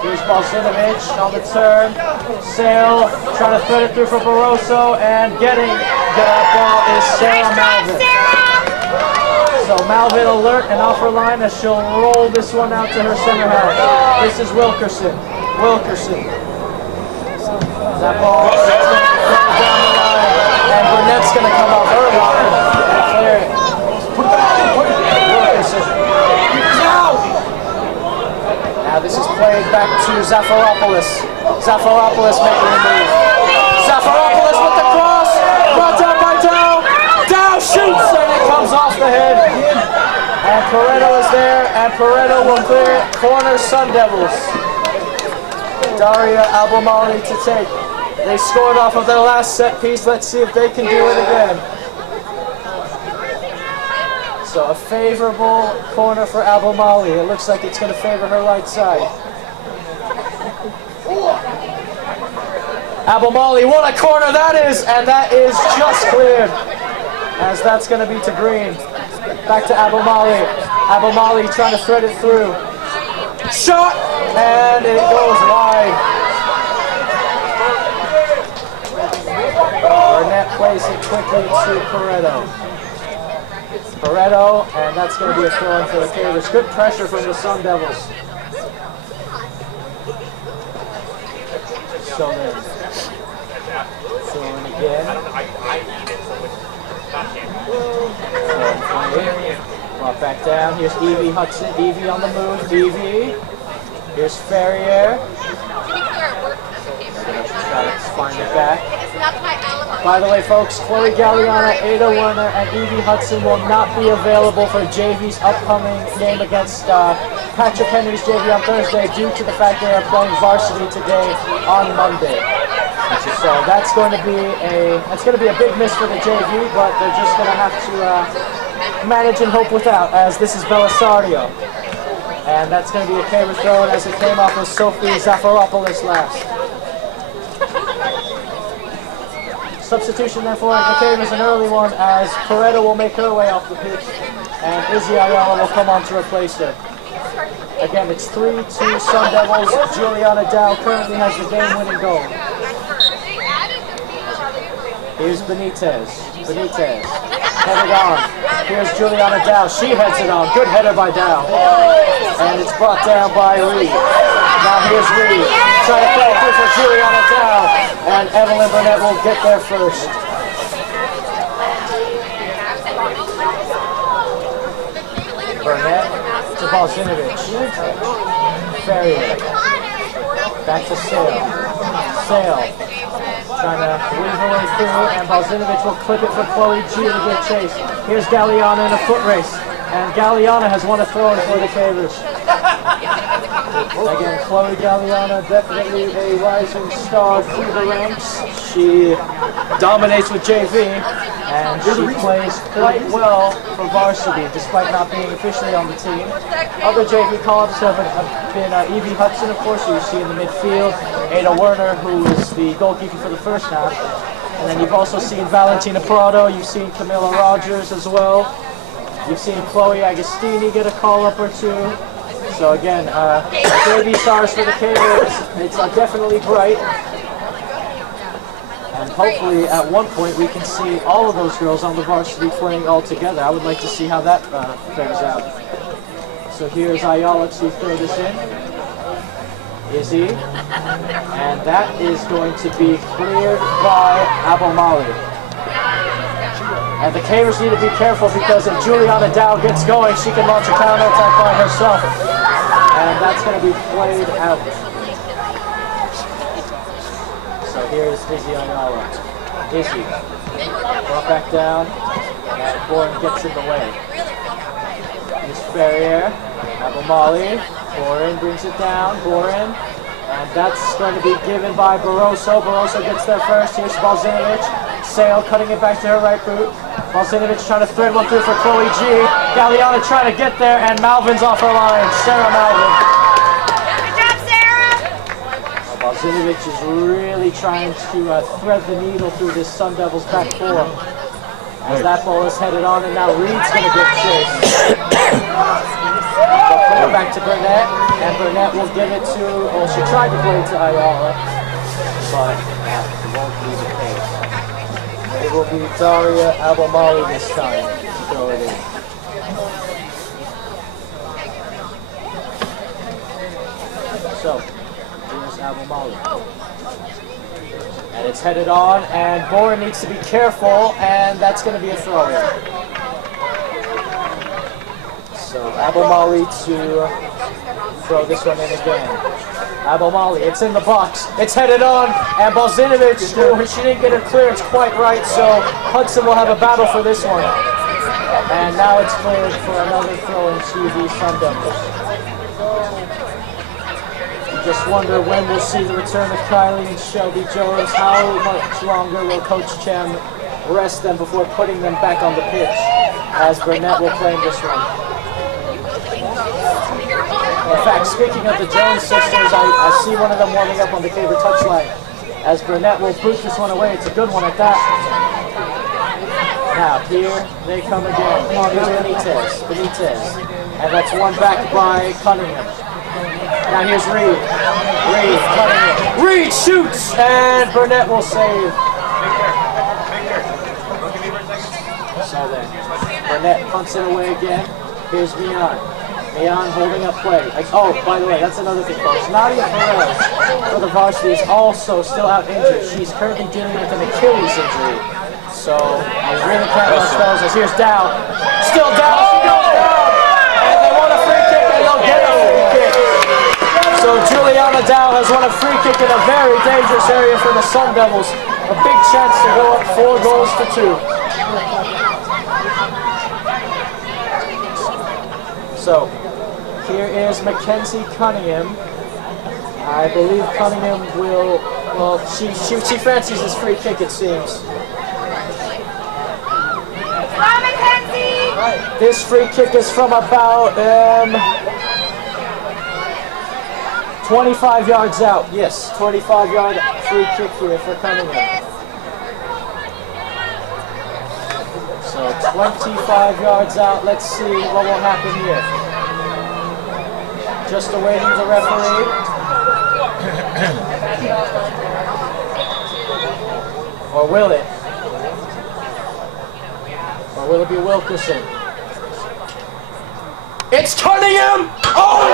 Here's Balzinovich on the turn. Sale trying to thread it through for Barroso, and getting that ball is Sarah Malvin. So Malvin alert and off her line as she'll roll this one out to her center half. This is Wilkerson. That ball is going to go down the line, and Burnett's going to come off her line and clear it. Wilkerson. Now this is played back to Zafaropoulos. Zafaropoulos making the move. Zafaropoulos with the cross. Brought down by Dow. Dow shoots, and it comes off the head. And Pareto is there, and Pareto will clear it. Corner Sundevils. Daria Abomali to take. They scored off of their last set piece. Let's see if they can do it again. So a favorable corner for Abomali. It looks like it's going to favor her right side. Abomali, what a corner that is! And that is just cleared, as that's going to be to green. Back to Abomali. Abomali trying to thread it through. Shot! And it goes wide. Burnett plays it quickly to Pareto. And that's going to be a throw-in for the Cavers. Good pressure from the Sundevils. So then, throw-in again. Brought back down. Here's Evie Hudson. Evie on the move. Evie. Here's Ferrier. Try to find it back. By the way, folks, Chloe Galliana, Ada Werner, and Evie Hudson will not be available for JV's upcoming game against Patrick Henry's JV on Thursday due to the fact they are playing varsity today on Monday. So that's going to be a big miss for the JV, but they're just going to have to manage and hope without, as this is Belisario. And that's going to be a camera throw as it came off of Sophie Zafaropoulos last. Substitution therefore at the game is an early one, as Pareto will make her way off the pitch and Izzy Ayala will come on to replace her. Again, it's 3-2 Sundevils. Juliana Dow currently has the game-winning goal. Here's Benitez. Headed on. Here's Juliana Dow. She heads it on. Good header by Dow. And it's brought down by Reed. Now here's Reed. Trying to play through for Juliana Dow. And Evelyn Burnett will get there first. Burnett to Balzinovich. Ferrier. Back to Sale. Trying to weave her way through, and Balzinovich will clip it for Chloe G to get chased. Here's Galliana in a foot race, and Galliana has won a throw-in for the Cavers. Again, Chloe Galliana, definitely a rising star through the ranks. She dominates with JV, and she plays quite well for varsity, despite not being officially on the team. Other JV call-ups have been Evie Hudson, of course, who you see in the midfield, Ada Werner, who is the goalkeeper for the first half, and then you've also seen Valentina Prado, you've seen Camilla Rogers as well, you've seen Chloe Agostini get a call-up or two. So again, JV stars for the Cavers, it's definitely bright. And hopefully at one point we can see all of those girls on the varsity playing all together. I would like to see how that fares out. So here's Ayala to throw this in. Izzy. And that is going to be cleared by Abomali. And the Cavers need to be careful, because if Juliana Dow gets going, she can launch a counter attack by herself. And that's going to be played out. So here's Izzy Ayala. Izzy. Brought back down. And Boren gets in the way. Here's Ferrier. Abomali. Boren brings it down. Boren. And that's going to be given by Barroso. Barroso gets there first. Here's Balzinovich. Sale cutting it back to her right boot. Balzinovich trying to thread one through for Chloe G. Galliana trying to get there, and Malvin's off her line. Sarah Malvin. Good job, Sarah. Balzinovich is really trying to thread the needle through this Sundevils back four. As that ball is headed on, and now Reed's going to get chased. They'll back to Burnett, and Burnett will give it to, well, she tried to play it to Ayala, but it won't be the case. It will be Daria Abomali this time to throw it in. So, here's Abomali. And it's headed on, and Boren needs to be careful, and that's going to be a throw-in. So Abomali to throw this one in again. Abomali, it's in the box. It's headed on, and Balzinovich, she didn't get her clearance quite right, so Hudson will have a battle for this one. And now it's cleared for another throw-in to the Sundevils. Just wonder when we'll see the return of Kylie and Shelby Jones. How much longer will Coach Chem rest them before putting them back on the pitch, as Burnett will claim this one. In fact, speaking of the Jones sisters, I see one of them warming up on the Caber touchline, as Burnett will boot this one away. It's a good one at that. Now, here they come again. Here's Benitez. And that's one back by Cunningham. Now here's Reed. Reed cutting it. Reed shoots, and Burnett will save. So then, Burnett punts it away again. Here's Mian. Mian holding up play. Oh, by the way, that's another thing, folks. Nadia Perez for the varsity is also still out injured. She's currently dealing with an Achilles injury. So, I really can't rush those. As here's Dow. Still down. She goes down. And they want a free kick, and they'll get a free kick. So Juliana Dow has won a free kick in a very dangerous area for the Sundevils. a big chance to go up 4 goals to 2. So, here is Mackenzie Cunningham. I believe Cunningham will, well, she fancies this free kick, it seems. Come, Mackenzie! This free kick is from about 25 yards out. Yes, 25-yard free kick here for Cunningham. So 25 yards out. Let's see what will happen here. Just awaiting the referee. Or will it? Or will it be Wilkerson? It's Cunningham! Oh,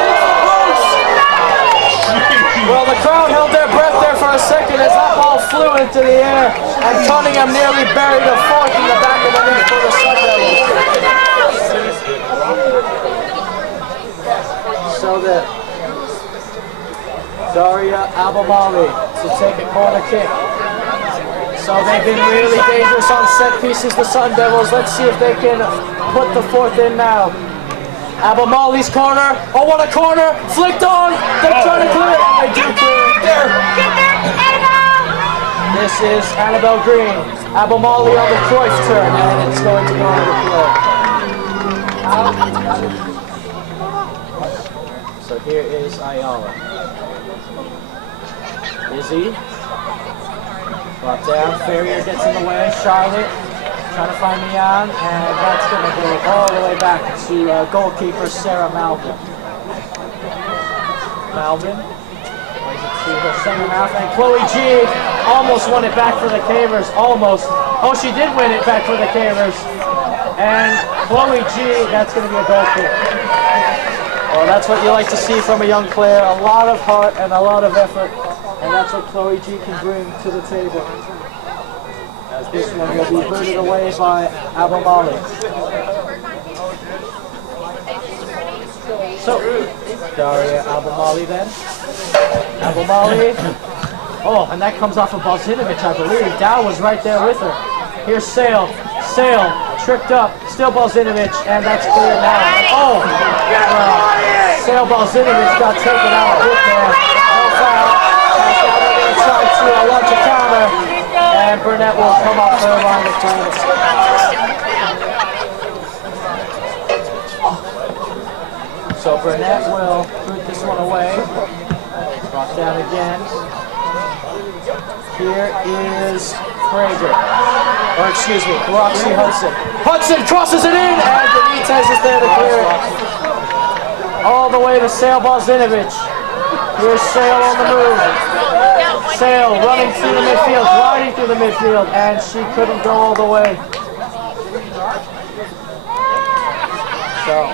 well, the crowd held their breath there for a second as that ball flew into the air, and Cunningham nearly buried a fork in the back of the net for the Sundevils. So the Daria Abamali to take a corner kick. So they've been really dangerous on set pieces, the Sundevils. Let's see if they can put the fourth in now. Abamali's corner. Oh, what a corner! Flicked on! They're trying to clear it. They do clear it. There. This is Annabelle Green. Abamali on the Cruyff turn, and it's going to go into play. So here is Ayala. Izzy. Brought down. Ferrier gets in the way. Charlotte trying to find Mian, and that's going to go all the way back to goalkeeper Sarah Malvin. Malvin plays it to her center half, and Chloe G almost won it back for the Cavers. Almost. Oh, she did win it back for the Cavers. And Chloe G, that's going to be a goal kick. Well, that's what you like to see from a young player. A lot of heart and a lot of effort, and that's what Chloe G can bring to the table. As this one will be booted away by Abamali. So, Daria Abamali then. Abamali. Oh, and that comes off of Balzinovich, I believe. Dow was right there with her. Here's Sale. Sale, tricked up. Still Balzinovich, and that's clear now. Oh! Sale Balzinovich got taken out with there. No foul. Now they're going to try to launch a counter. And Burnett will come off her line of play. So Burnett will boot this one away. Brought down again. Here is Prager. Or excuse me, Roxy Hudson. Hudson crosses it in, and Benitez is there to clear it. All the way to Sale Balzinovich. Here's Sale on the move. Sale running through the midfield, gliding through the midfield, and she couldn't go all the way. So,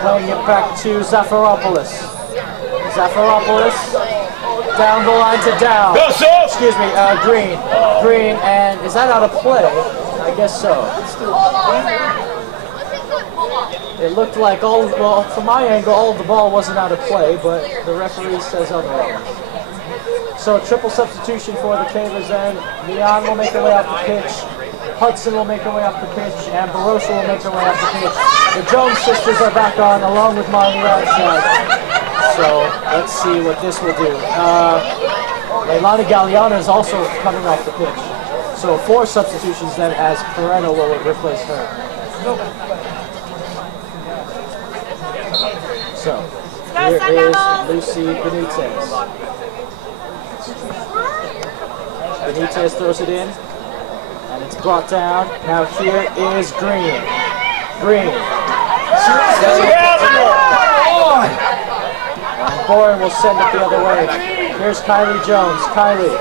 playing it back to Zafaropoulos. Zafaropoulos down the line to Dow. Excuse me, Green. Green, and is that out of play? I guess so. It looked like well, from my angle, all of the ball wasn't out of play, but the referee says otherwise. So triple substitution for the Cavers then. Mian will make her way off the pitch. Hudson will make her way off the pitch. And Barossa will make her way off the pitch. The Jones sisters are back on along with Marley outside. So let's see what this will do. Leilani Galliano is also coming off the pitch. So 4 substitutions then as Pereno will replace her. So here is Lucy Benitez. Benitez throws it in, and it's brought down. Now here is Green. Green. And Boren will send it the other way. Here's Kylie Jones. Kylie.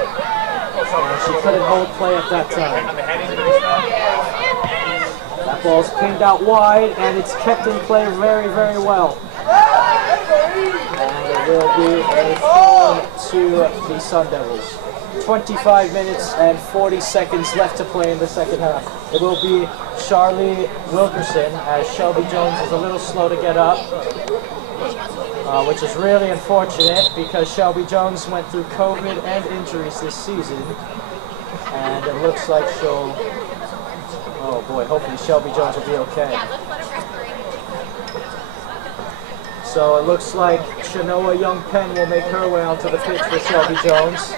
And she couldn't hold play at that time. That ball's pinged out wide, and it's kept in play very, very well. And it will be a throw to the Sundevils. 25 minutes and 40 seconds left to play in the second half. It will be Charlie Wilkerson, as Shelby Jones is a little slow to get up, which is really unfortunate because Shelby Jones went through COVID and injuries this season. And it looks like she'll, oh boy, hopefully Shelby Jones will be okay. So it looks like Shanoa Young Penn will make her way onto the pitch for Shelby Jones.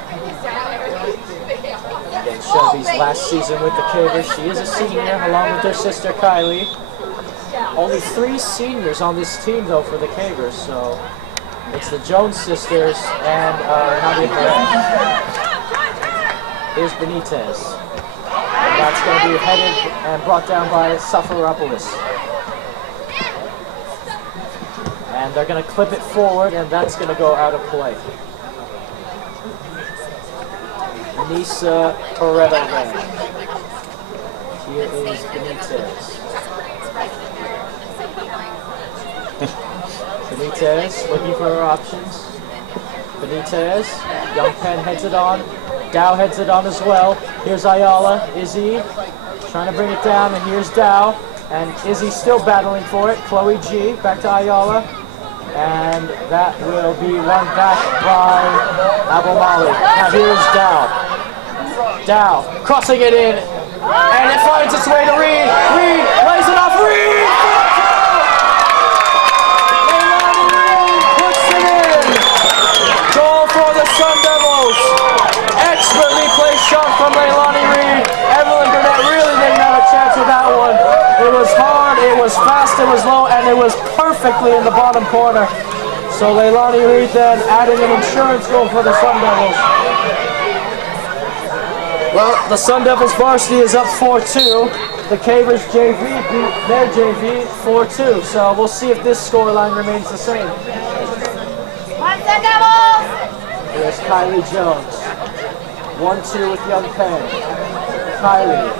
Again, Shelby's last season with the Cavers. She is a senior along with her sister Kylie. Only 3 seniors on this team though for the Cavers, so it's the Jones sisters and Nadia Perez. Here's Benitez. And that's going to be headed and brought down by Saffaropoulos. And they're going to clip it forward, and that's going to go out of play. Nisa Pareto then. Here is Benitez. Benitez looking for her options. Benitez, Young Penn heads it on. Dow heads it on as well. Here's Ayala, Izzy trying to bring it down, and here's Dow. And Izzy still battling for it. Chloe G, back to Ayala. And that will be run back by Abomali. Now here's Dow. Dow crossing it in, and it finds its way to Reed. Reed lays it off. Reed! Sundevils, expertly placed shot from Leilani Reed. Evelyn Burnett really didn't have a chance with that one. It was hard, it was fast, it was low, and it was perfectly in the bottom corner. So Leilani Reed then adding an insurance goal for the Sundevils. Well, the Sundevils varsity is up 4-2. The Cavers JV beat their JV 4-2. So we'll see if this scoreline remains the same. One Sundevils! Here's Kylie Jones. 1-2 with Young Penn. Kylie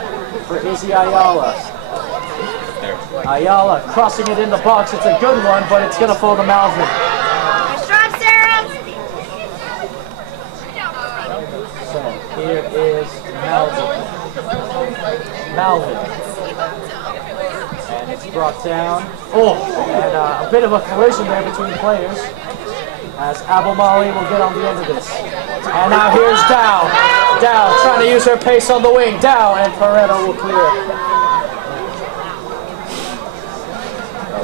for Izzy Ayala. Ayala crossing it in the box. It's a good one, but it's going to fall to Malvin. Strong, Sarah! So here is Malvin. Malvin. And it's brought down. Oh, and a bit of a collision there between players, as Abomali will get on the end of this. And now here's Dow. Dow trying to use her pace on the wing. Dow, and Pareto will clear.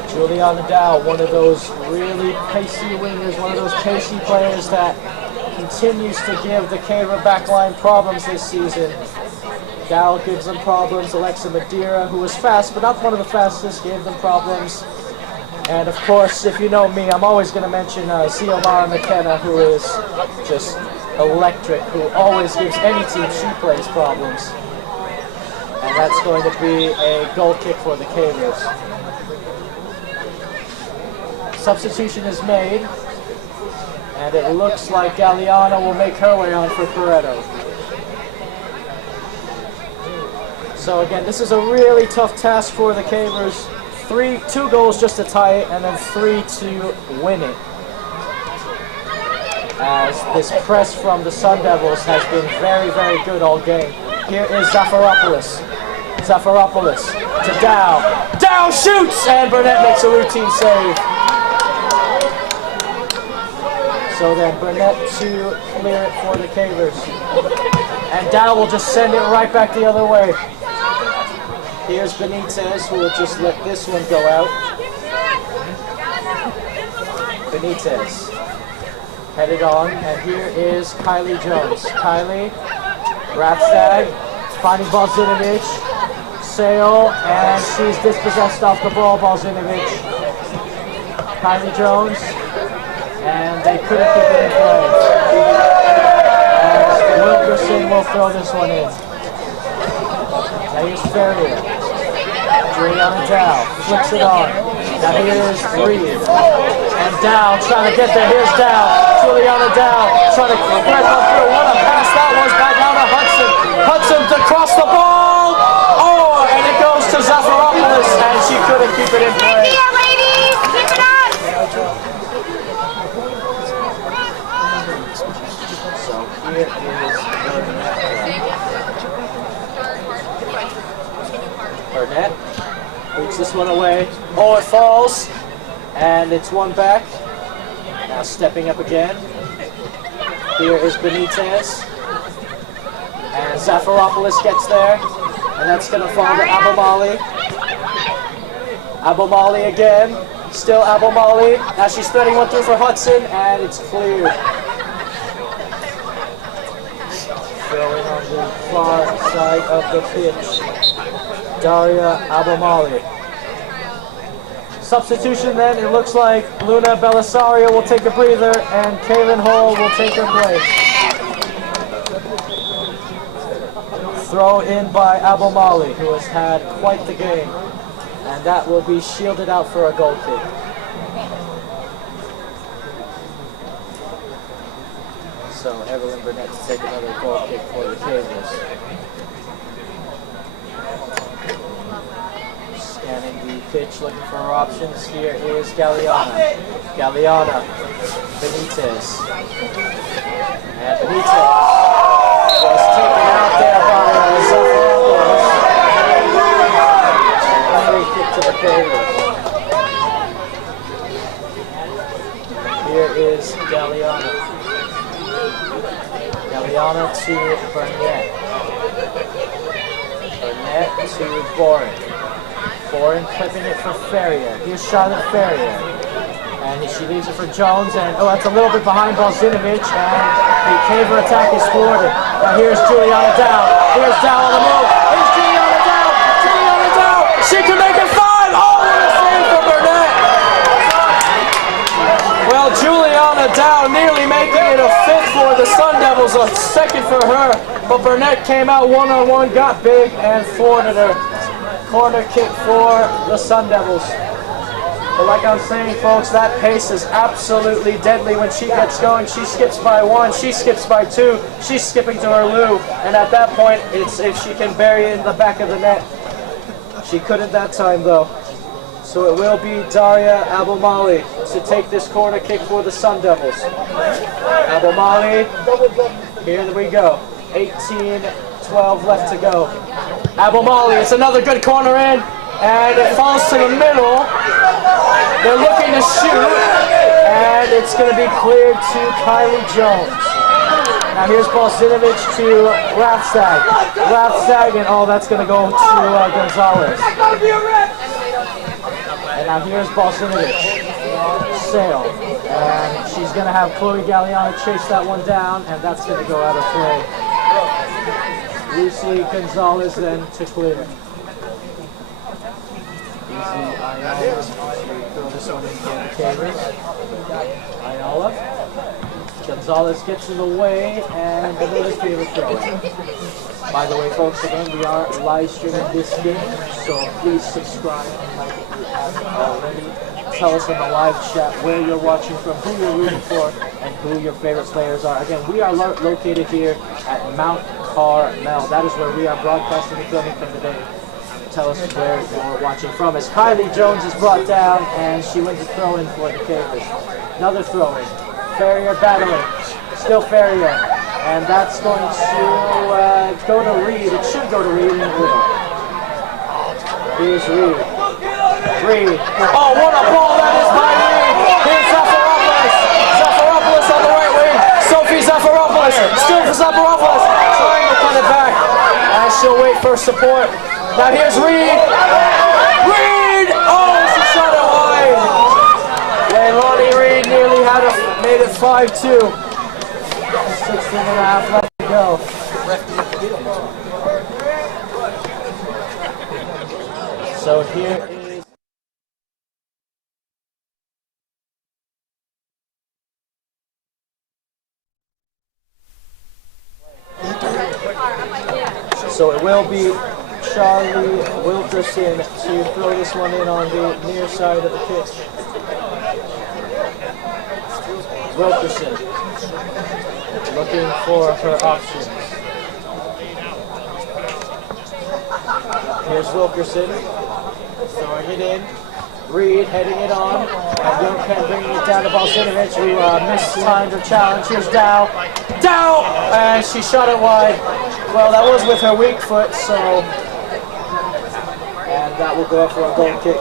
Juliana Dow, one of those really pacey wingers, one of those pacey players that continues to give the Caver backline problems this season. Dow gives them problems. Alexa Madeira, who was fast, but not one of the fastest, gave them problems. And of course, if you know me, I'm always going to mention Xiomara McKenna, who is just electric, who always gives any team she plays problems. And that's going to be a goal kick for the Cavers. Substitution is made, and it looks like Galliano will make her way on for Pareto. So again, this is a really tough task for the Cavers. 2 goals just to tie it, and then 3 to win it. As this press from the Sundevils has been very, very good all game. Here is Zafaropoulos. Zafaropoulos to Dow. Dow shoots, and Burnett makes a routine save. So then Burnett to clear it for the Cavers. And Dow will just send it right back the other way. Here's Benitez, who will just let this one go out. Benitez headed on, and here is Kylie Jones. Kylie, Rapstag, finding Balzinovich, Sale, and she's dispossessed off the ball, Balzinovich. Kylie Jones, and they couldn't keep it in play. As Wilkerson will throw this one in. Now here's Ferrier. Juliana Dow flicks it on. Now here's Reed. And Dow trying to get there. Here's Dow. Juliana Dow trying to thread one through. What a pass that was back down to Hudson. Hudson to cross the ball. Oh, and it goes to Zafaropoulos, and she couldn't keep it in play. Ladies, keep it up! So here is Burnett. Boots this one away. Oh, it falls. And it's one back. Now stepping up again. Here is Benitez. And And Zafiropoulos gets there, and that's going to fall to Abomali. Abomali again, still Abomali. Now she's threading one through for Hudson, and it's cleared. Throwing on the far side of the pitch, Daria Abomali. Substitution then, it looks like Luna Belisario will take a breather, and Kaylin Hall will take her place. Throw in by Abomali, who has had quite the game. And that will be shielded out for a goal kick. So Evelyn Burnett to take another goal kick for the Cavers. Scanning the pitch, looking for her options. Here is Galeana. Galeana, Benitez. And Benitez was taken out there by Zafiropoulos. Free kick to the Cavers. Here is Galeana. Galeana to Burnett. Burnett to Boren. Boren clipping it for Ferrier. Here's Charlotte Ferrier. And she leaves it for Jones. And oh, that's a little bit behind Balzinovich. And the Caver attack is thwarted. Now here's Juliana Dow. Here's Dow on the move. Here's Juliana Dow. Juliana Dow. She can make it 5. Oh, what a save for Burnett. Well, Juliana Dow nearly making it a 5th for the Sundevils, a 2nd for her. But Burnett came out one-on-one, got big, and thwarted her. Corner kick for the Sundevils. But like I'm saying, folks, that pace is absolutely deadly when she gets going. She skips by 1, she skips by 2, she's skipping to her loo. And at that point, it's if she can bury it in the back of the net. She couldn't that time, though. So it will be Daria Abomali to take this corner kick for the Sundevils. Abomali, here we go. 18-12 left to go. Abomali, it's another good corner in, and it falls to the middle. They're looking to shoot, and it's going to be cleared to Kylie Jones. Now here's Balzinovich to Rathstag. Rathstag, and oh, that's going to go to Gonzalez. And now here's Balzinovich. Sale. And she's going to have Chloe Galeana chase that one down, and that's going to go out of play. Lucy Gonzalez then to clear. Easy Ayala to throw this one in for the Cavers. Ayala. Gonzalez gets in the way, and another Caver throw. By the way, folks, again, we are live streaming this game, so please subscribe and like if you haven't already. Tell us in the live chat where you're watching from, who you're rooting for, and who your favorite players are. Again, we are located here at Mount Carmel. That is where we are broadcasting and filming from today. Tell us where you're watching from. As Kylie Jones is brought down, and she wins a throw-in for the Cavers. Another throw-in. Ferrier battling. Still Ferrier. And that's going to go to Reed. It should go to Reed in the middle. Here's Reed. Reed. Oh, what a ball that is by Reed. Here's Zafiropoulos. Zafiropoulos on the right wing. Sophie Zafiropoulos. Still for Zafiropoulos. Trying to cut it back. And she'll wait for support. Now here's Reed. Reed! Oh, she shot it wide. And Lonnie Reed nearly made it 5-2. 16.5 left to go. So here is so it will be Charlie Wilkerson to throw this one in on the near side of the pitch. Wilkerson looking for her options. Here's Wilkerson throwing it in. Reed heading it on. And Youngpen bringing it down to Balzinovich, who mistimed her challenge. Here's Dow. Dow! And she shot it wide. Well, that was with her weak foot, so... And that will go up for a goal kick.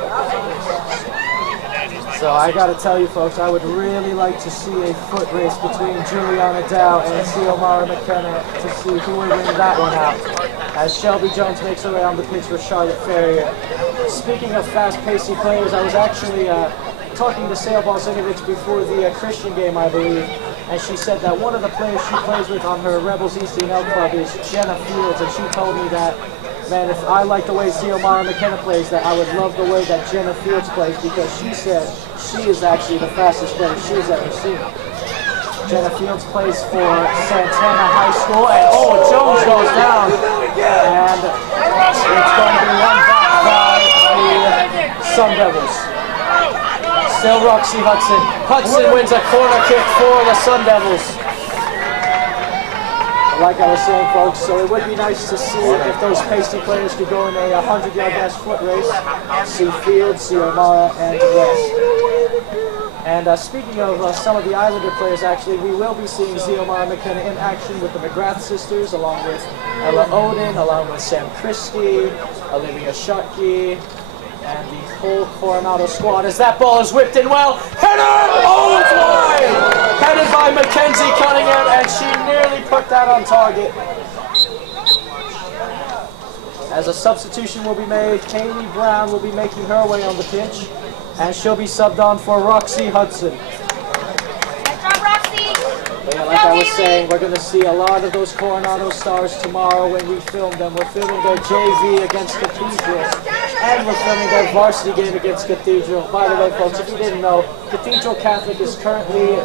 So I got to tell you, folks, I would really like to see a foot race between Juliana Dow and Xiomara McKenna to see who would win that one out. As Shelby Jones makes her way on the pitch for Charlotte Ferrier. Speaking of fast-paced players, I was actually talking to Sale Balzinovich before the Christian game, I believe, and she said that one of the players she plays with on her Rebels East L Club is Jenna Fields, and she told me that, man, if I like the way Xiomara McKenna plays, that I would love the way that Jenna Fields plays, because she said she is actually the fastest player she's ever seen. Jenna Fields plays for Santana High School, and Jones goes down, and it's going to be run back by the Sundevils. Still Roxy Hudson. Hudson wins a corner kick for the Sundevils. Like I was saying, folks, so it would be nice to see if those pasty players could go in a 100-yard dash foot race. See Fields, see O'Mara, and the rest. And speaking of some of the Islander players, actually, we will be seeing Xiomara McKenna in action with the McGrath sisters, along with Ella Odin, along with Sam Christie, Olivia Shotke, and the whole Coronado squad as that ball is whipped in well. Header! Oh, it's wide! Headed by Mackenzie Cunningham, and she nearly put that on target. As a substitution will be made, Kaylee Brown will be making her way on the pitch, and she'll be subbed on for Roxy Hudson. But yeah, like I was saying, we're going to see a lot of those Coronado stars tomorrow when we film them. We're filming their JV against Cathedral, and we're filming their varsity game against Cathedral. By the way, folks, if you didn't know, Cathedral Catholic is currently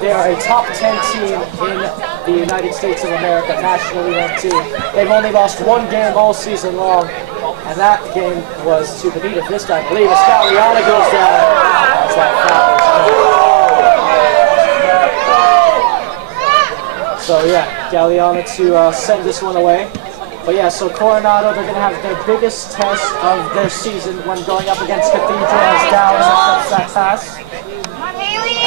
they are a top 10 team in the United States of America, nationally ranked team. They've only lost one game all season long, and that game was to Benita this time. I believe Escaliana goes down. As that foul is So yeah, Galliana to send this one away. But yeah, so Coronado, they're going to have their biggest test of their season when going up against Cathedral as Dow intercepts that pass.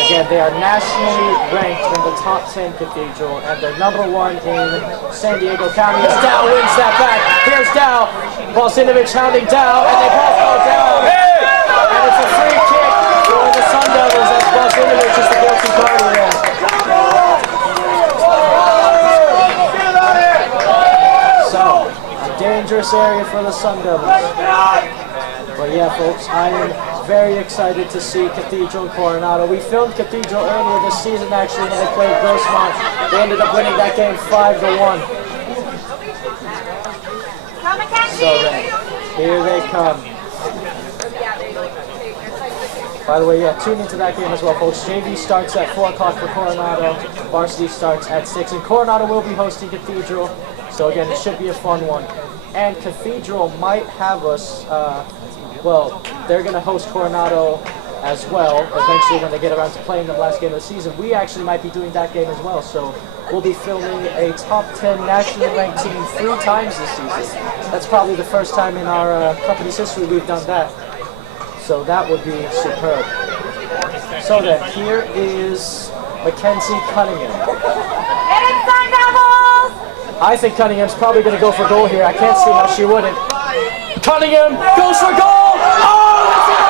Again, they are nationally ranked in the top 10 Cathedral, and they're #1 in San Diego County as Dow wins that back. Here's Dow, Balzinovich hounding Dow, and they both go down. And it's a free kick for the Sundevils as Balzinovich is the guilty party there. So, a dangerous area for the Sundevils. But yeah, folks, I am very excited to see Cathedral and Coronado. We filmed Cathedral earlier this season, actually, when they played Grossmont. They ended up winning that game 5-1. So then, here they come. By the way, yeah, tune into that game as well, folks. JV starts at 4 o'clock for Coronado. Varsity starts at 6. And Coronado will be hosting Cathedral. So again, it should be a fun one. And Cathedral might have us, well, they're going to host Coronado as well, eventually when they get around to playing the last game of the season. We actually might be doing that game as well, so we'll be filming a top 10 nationally ranked team 3 times this season. That's probably the first time in our company's history we've done that. So that would be superb. So then, here is Mackenzie Cunningham. I think Cunningham's probably going to go for goal here. I can't see how she wouldn't. Cunningham goes for goal! Oh, that's it!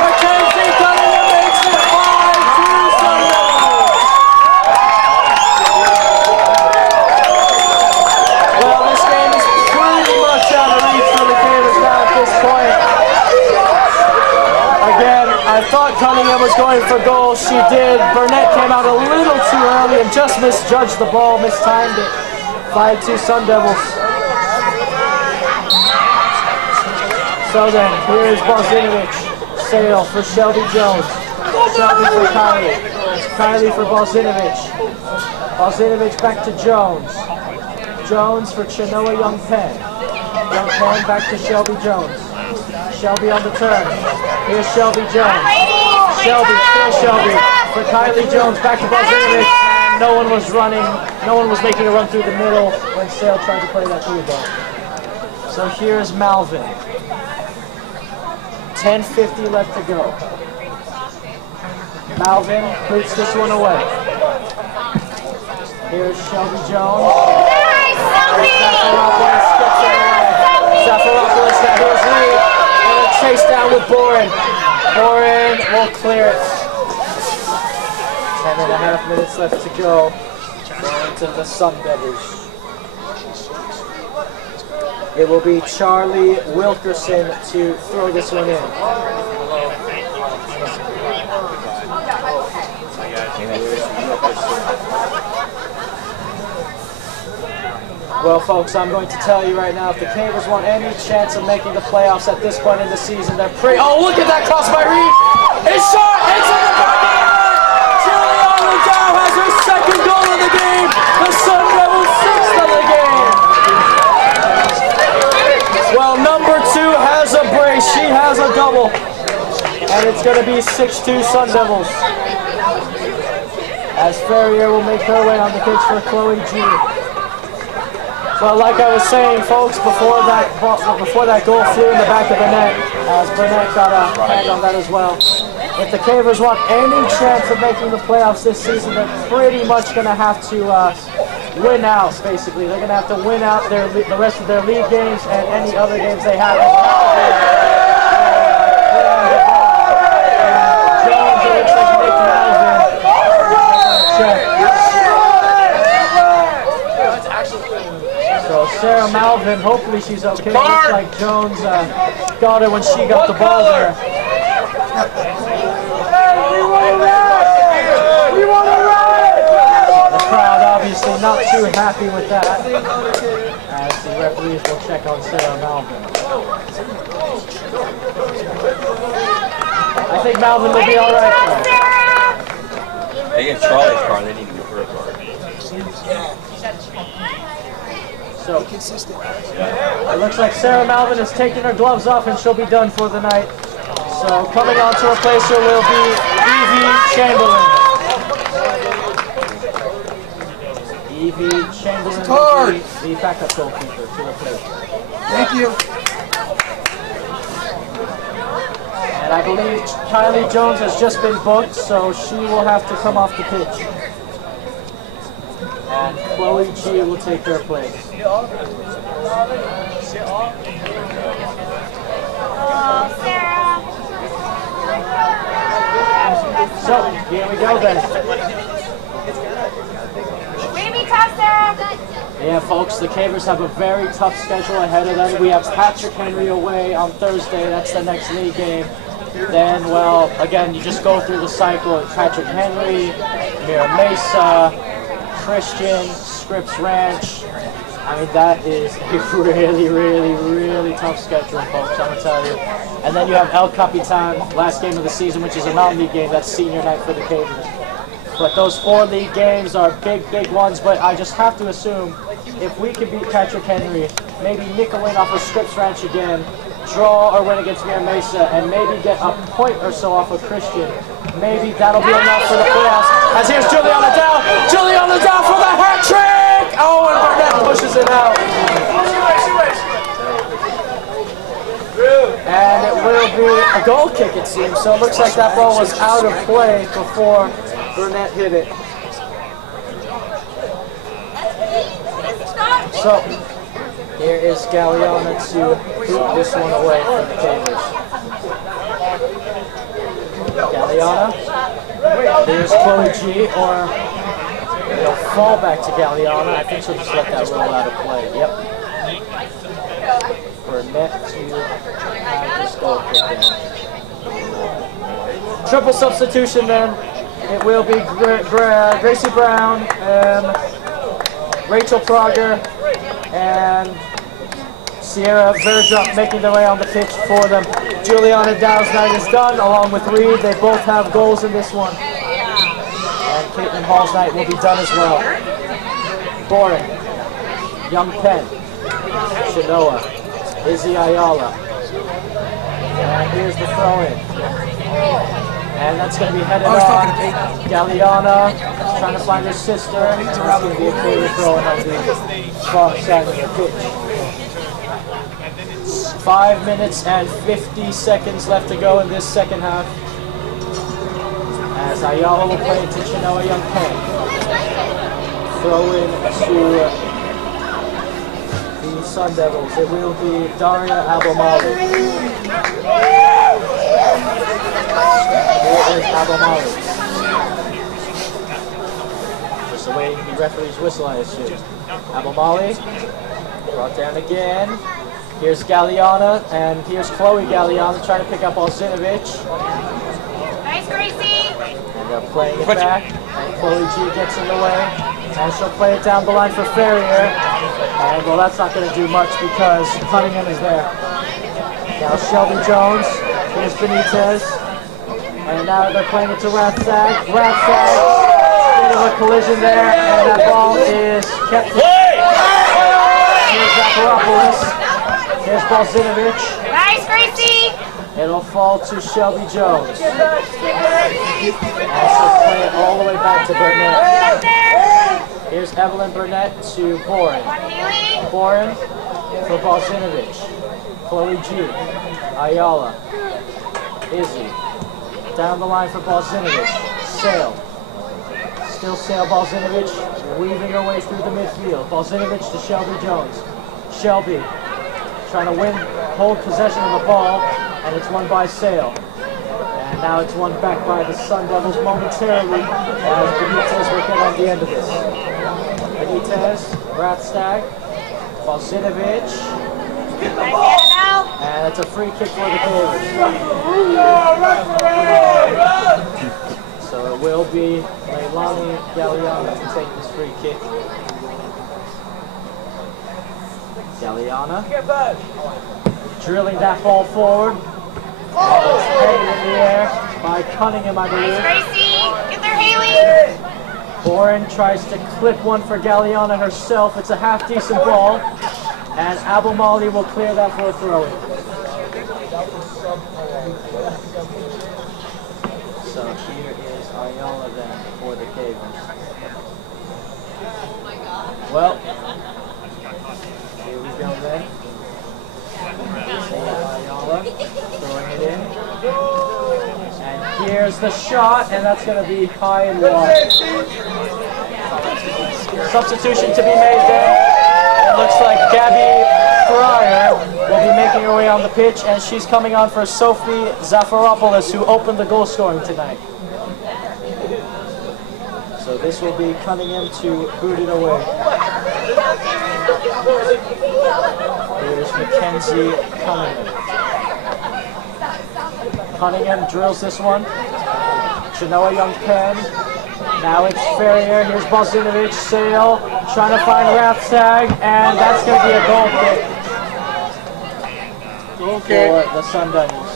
Mackenzie Cunningham makes it 5-2 Sundevils. Well, this game is pretty much out of reach for the Caves now at this point. Again, I thought Cunningham was going for goal. She did. Burnett came out a little too early and just misjudged the ball, mistimed it. 5-2 Sundevils. So then, here's Balzinovich. Sale for Shelby Jones. Shelby for Kylie. Kylie for Balzinovich. Balzinovich back to Jones. Jones for Chenoa Young Penn. Young Penn back to Shelby Jones. Shelby on the turn. Here's Shelby Jones. Shelby, still Shelby. For Kylie Jones, back to Balzinovich. And no one was running. No one was making a run through the middle when Sale tried to play that through ball. So here's Malvin. 10:50 left to go. Malvin boots this one away. Here's Shelby Jones. Zafaropoulos gets it away. Zafaropoulos now here's Lee. And a chase down with Boyd. Boring will clear it. 10.5 minutes left to go. Going to the Sundevils. It will be Charlie Wilkerson to throw this one in. Well, folks, I'm going to tell you right now, if the Cavers want any chance of making the playoffs at this point in the season, they're oh, look at that cross by Reed! It's shot! It's in the back of the net! Juliana Dow has her second goal of the game! The Sun Devils' sixth of the game! Well, number 2 has a brace. She has a double. And it's going to be 6-2 Sun Devils. As Ferrier will make her way on the pitch for Chloe G. Well, like I was saying, folks, before that goal flew in the back of the net, as Burnett got a hand on that as well. If the Cavers want any chance of making the playoffs this season, they're pretty much going to have to win out, basically. They're going to have to win out the rest of their league games and any other games they have. Jones, it looks like Nick Malvin. Check. So Sarah Malvin, hopefully she's okay. Looks like Jones got her when she got the ball there. The crowd obviously not too happy with that, as the referees will check on Sarah Malvin. I think Malvin will be all right. They get Charlie's car, they need to give her a car. So, it looks like Sarah Malvin has taken her gloves off and she'll be done for the night. So, coming on to replace her will be Evie Chamberlain. Evie Chamberlain will be the backup goalkeeper to replace her. Thank you. And I believe Kylie Jones has just been booked, so she will have to come off the pitch. And Chloe G will take her place. Oh, Sarah. So, here we go then. Way to be tough, Sarah. Yeah, folks, the Cavers have a very tough schedule ahead of them. We have Patrick Henry away on Thursday. That's the next league game. Then, well, again, you just go through the cycle. Patrick Henry, Mira Mesa, Christian, Scripps Ranch. I mean, that is a really, really, really tough schedule, folks, I'm going to tell you. And then you have El Capitan, last game of the season, which is a non-league game. That's senior night for the Cavers. But those 4 league games are big, big ones. But I just have to assume, if we can beat Patrick Henry, maybe nick a win off of Scripps Ranch again, draw or win against Mira Mesa, and maybe get a point or so off of Christian, maybe that'll be enough for the playoffs. As here's Juliana Dow. Juliana Dow for the hat trick! Oh, and Burnett pushes it out. And it will be a goal kick, it seems. So it looks like that ball was out of play before Burnett hit it. So here is Galliana to boot this one away for the Cavers. Galliana. Here's Chloe G, or it'll fall back to Galliana. I think she'll just let that roll out of play. Yep. Burnett to have this goal kick in. Triple substitution then. It will be Gracie Brown and Rachel Prager and Sierra Verdrup making their way on the pitch for them. Juliana Dow's night is done, along with Reed. They both have goals in this one. And Caitlin Hall's night will be done as well. Boring. Young Penn. Shinoa. Izzy Ayala. And here's the throw-in. And that's going to be headed on. Galliana trying to find her sister. It's going to be a favorite throw-in on the far side of the pitch. 5 minutes and 50 seconds left to go in this second half. As Ayala will play to Chinoa Young Penn. Throw in to the Sundevils. It will be Daria Abomali. Here is Abomali. Just awaiting the referee's whistle, I assume. Abomali. Brought down again. Here's Galliana, and here's Chloe Galliana trying to pick up Balzinovich. Nice, Gracie. And they're playing it back, and Chloe G gets in the way. And she'll play it down the line for Ferrier. And well, that's not going to do much because Cunningham is there. Now Shelby Jones, here's Benitez. And now they're playing it to Rathsag. Rathsag, bit of a collision there, and that ball is kept. Here's Zacharopoulos. Here's Balzinovich. Nice, Gracie. It'll fall to Shelby Jones. And she'll play it all the way back to Burnett. Up there. Here's Evelyn Burnett to Boren. Haley. Boren for Balzinovich. Chloe G. Ayala. Izzy. Down the line for Balzinovich. Sale. Still Sale Balzinovich weaving her way through the midfield. Balzinovich to Shelby Jones. Shelby trying to hold possession of the ball, and it's won by Sale. And now it's won back by the Sundevils momentarily as Benitez will get on the end of this. Benitez, Rathstag, Balzinovich, and it's a free kick for the Cavers. So it will be Leilani Galliana to take this free kick. Galliana drilling that ball forward. And it's headed in the air by Cunningham, I Nice, believe. Gracie. Get there, Haley. Boren tries to clip one for Galliana herself. It's a half-decent ball. And Abomali will clear that for a throw-in. So here is Ayala then for the Cavers. Well, here we go then. Ayala throwing it in. And here's the shot, and that's going to be high and wide. Substitution to be made then. It looks like Gabby Fryer will be making her way on the pitch, and she's coming on for Sophie Zacharopoulos, who opened the goal scoring tonight. So this will be Cunningham to boot it away. Here's Mackenzie Cunningham. Cunningham drills this one. Chenoa Young-Penn. Now it's Ferrier. Here's Balzinovich. Sale trying to find Rathstag, and that's going to be a goal kick for the Sundevils.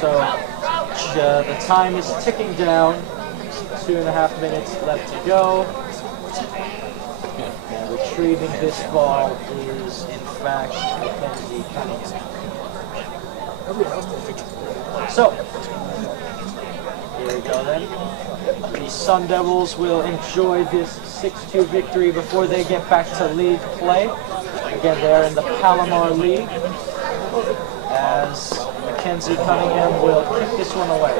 So the time is ticking down. 2.5 minutes left to go. And retrieving this ball is, in fact, Mackenzie Cunningham. So, here we go then. The Sundevils will enjoy this 6-2 victory before they get back to league play. Again, they're in the Palomar League. As Mackenzie Cunningham will kick this one away.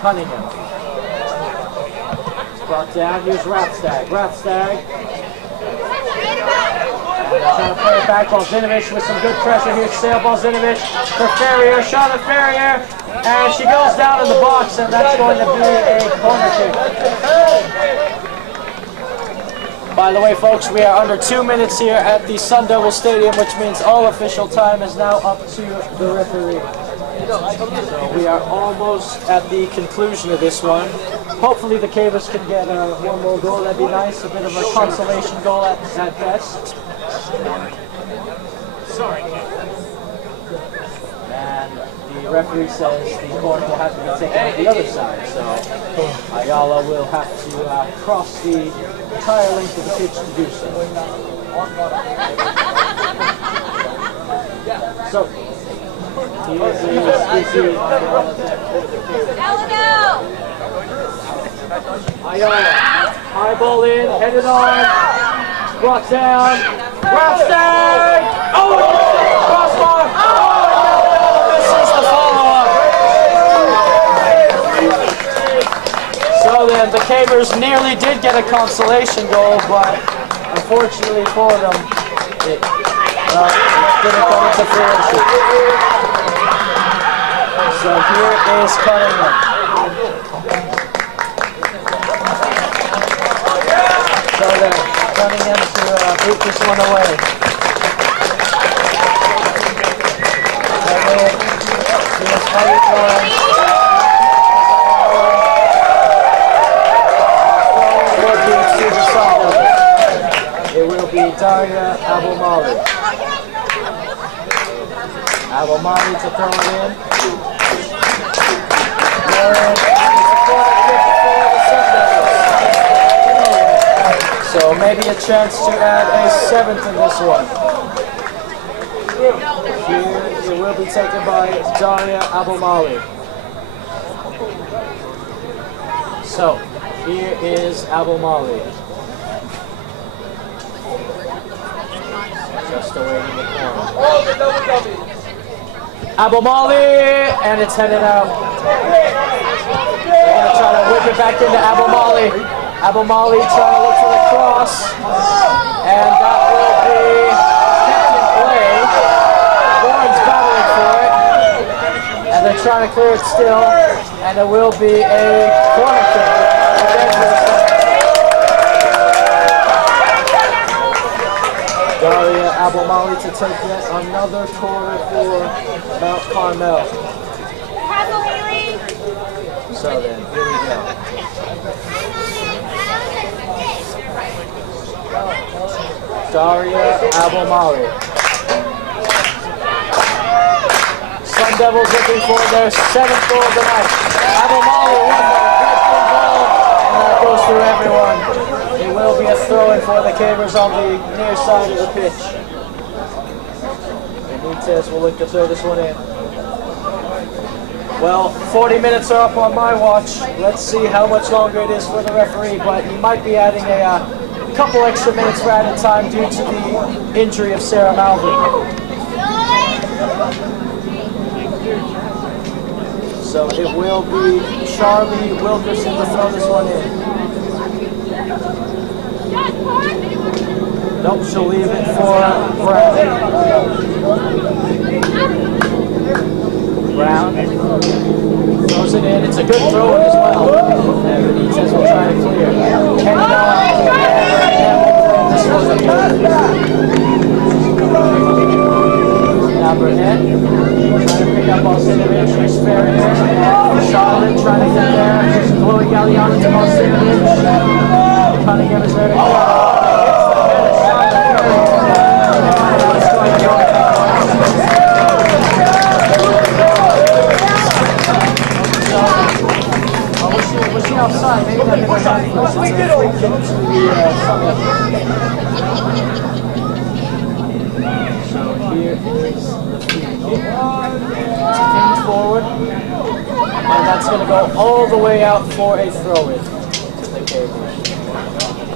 Cunningham. It's brought down. Here's Rathstag. Rathstag. Trying to play it back. Balzinovich with some good pressure. Here's Sale Balzinovich for Ferrier. Shot at Ferrier. And she goes down in the box, and that's going to be a corner kick. By the way, folks, we are under 2 minutes here at the Sundevils Stadium, which means all official time is now up to the referee. So we are almost at the conclusion of this one. Hopefully the Cavers can get one more goal. That'd be nice. A bit of a consolation goal at best. And the referee says the corner will have to be taken on the other side. So Ayala will have to cross the entire length of the pitch to do so. So here is Izzy. Ayala, high ball in, headed on, brought down, Rathstag! Oh, crossbar! Oh, no, misses the follow-up. So then, the Cavers nearly did get a consolation goal, but unfortunately for them, it didn't come into fruition. So here is Cunningham. So then, Cunningham to boot this one away. And then, here's Harry Torrance. Will be to the Sundevils. It will be Daria Abomali. Abomali to throw it in. And it's a corner kick for the Sundevils. So maybe a chance to add a 7th in this one. Here it will be taken by Daria Abomali. So here is Abomali. Just away in the corner. Abomali, and it's headed out. They're going to try to whip it back into Abomali. Abomali trying to look for the cross, and that will be kept in play. Warren's battling for it, and they're trying to clear it still, and it will be a corner kick. Daria Abomali to take yet another corner for Mount Carmel. So then, here we go. Daria Abomali. Sundevils looking for their 7th goal of the night. Abomali, one more great goal, and that goes through everyone. It will be a throw-in for the Cavers on the near side of the pitch. Benitez will look to throw this one in. Well, 40 minutes are up on my watch. Let's see how much longer it is for the referee, but he might be adding a couple extra minutes for added time due to the injury of Sarah Malvin. So it will be Charlie Wilkerson to throw this one in. Nope, she'll leave it for Brown. Brown throws it in. It's a good throw in as well. And Benitez will try to clear. Heading on. This was a good. Now Burnett trying to pick up on Sundevils. She's fair in there. Charlotte trying to get there. Here's Chloe Galliano to Sundevils. Cunningham is there to go. Was she outside? Maybe that was a free kick to the So here is the free kick. It's pinned forward. And that's going to go all the way out for a throw-in to the Cavers.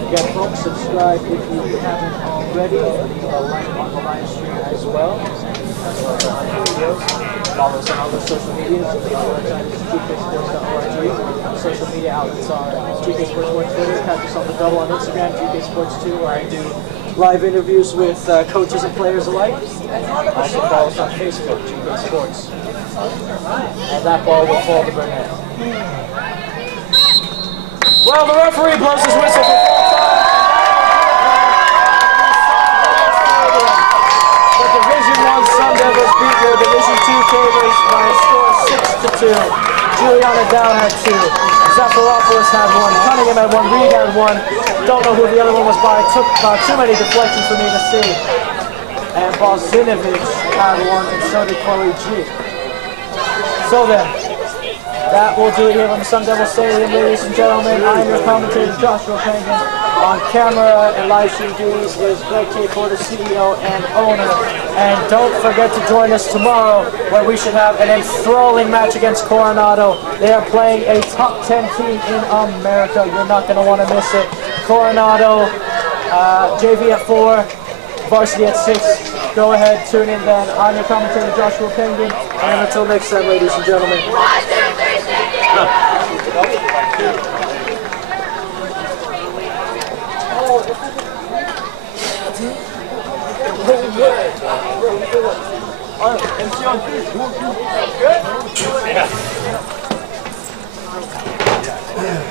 Again, folks, subscribe if you haven't already. Leave a like on the live stream as well. As well as on the videos. Follow us on all the social medias. Our website is gksports.org. Social media outlets are GK Sports 1 Twitter. Catch us on the double on Instagram, GK Sports 2, where I do live interviews with coaches and players alike. Also follow us on Facebook, GK Sports. And that ball will fall to Burnett. Well, the referee blows his whistle for full time. The Division I Sundevils beat your Division II Cavers by a score of 6-2. Juliana Dow had 2. Zafiropoulos had 1. Cunningham had 1. Reed had 1. Don't know who the other one was by. It took too many deflections for me to see. And Sundevils had 1, and so did Chloe G. So then, that will do it here on the Sundevils Stadium, ladies and gentlemen. I am your commentator, Joshua Penguin. On camera and live stream duties is Greg K. Porter, CEO and owner. And don't forget to join us tomorrow, where we should have an enthralling match against Coronado. They are playing a top 10 team in America. You're not going to want to miss it. Coronado, JV at 4, varsity at 6. Go ahead, tune in then. I'm your commentator, Joshua Penguin. And until next time, ladies and gentlemen. Oh, Good? Yeah.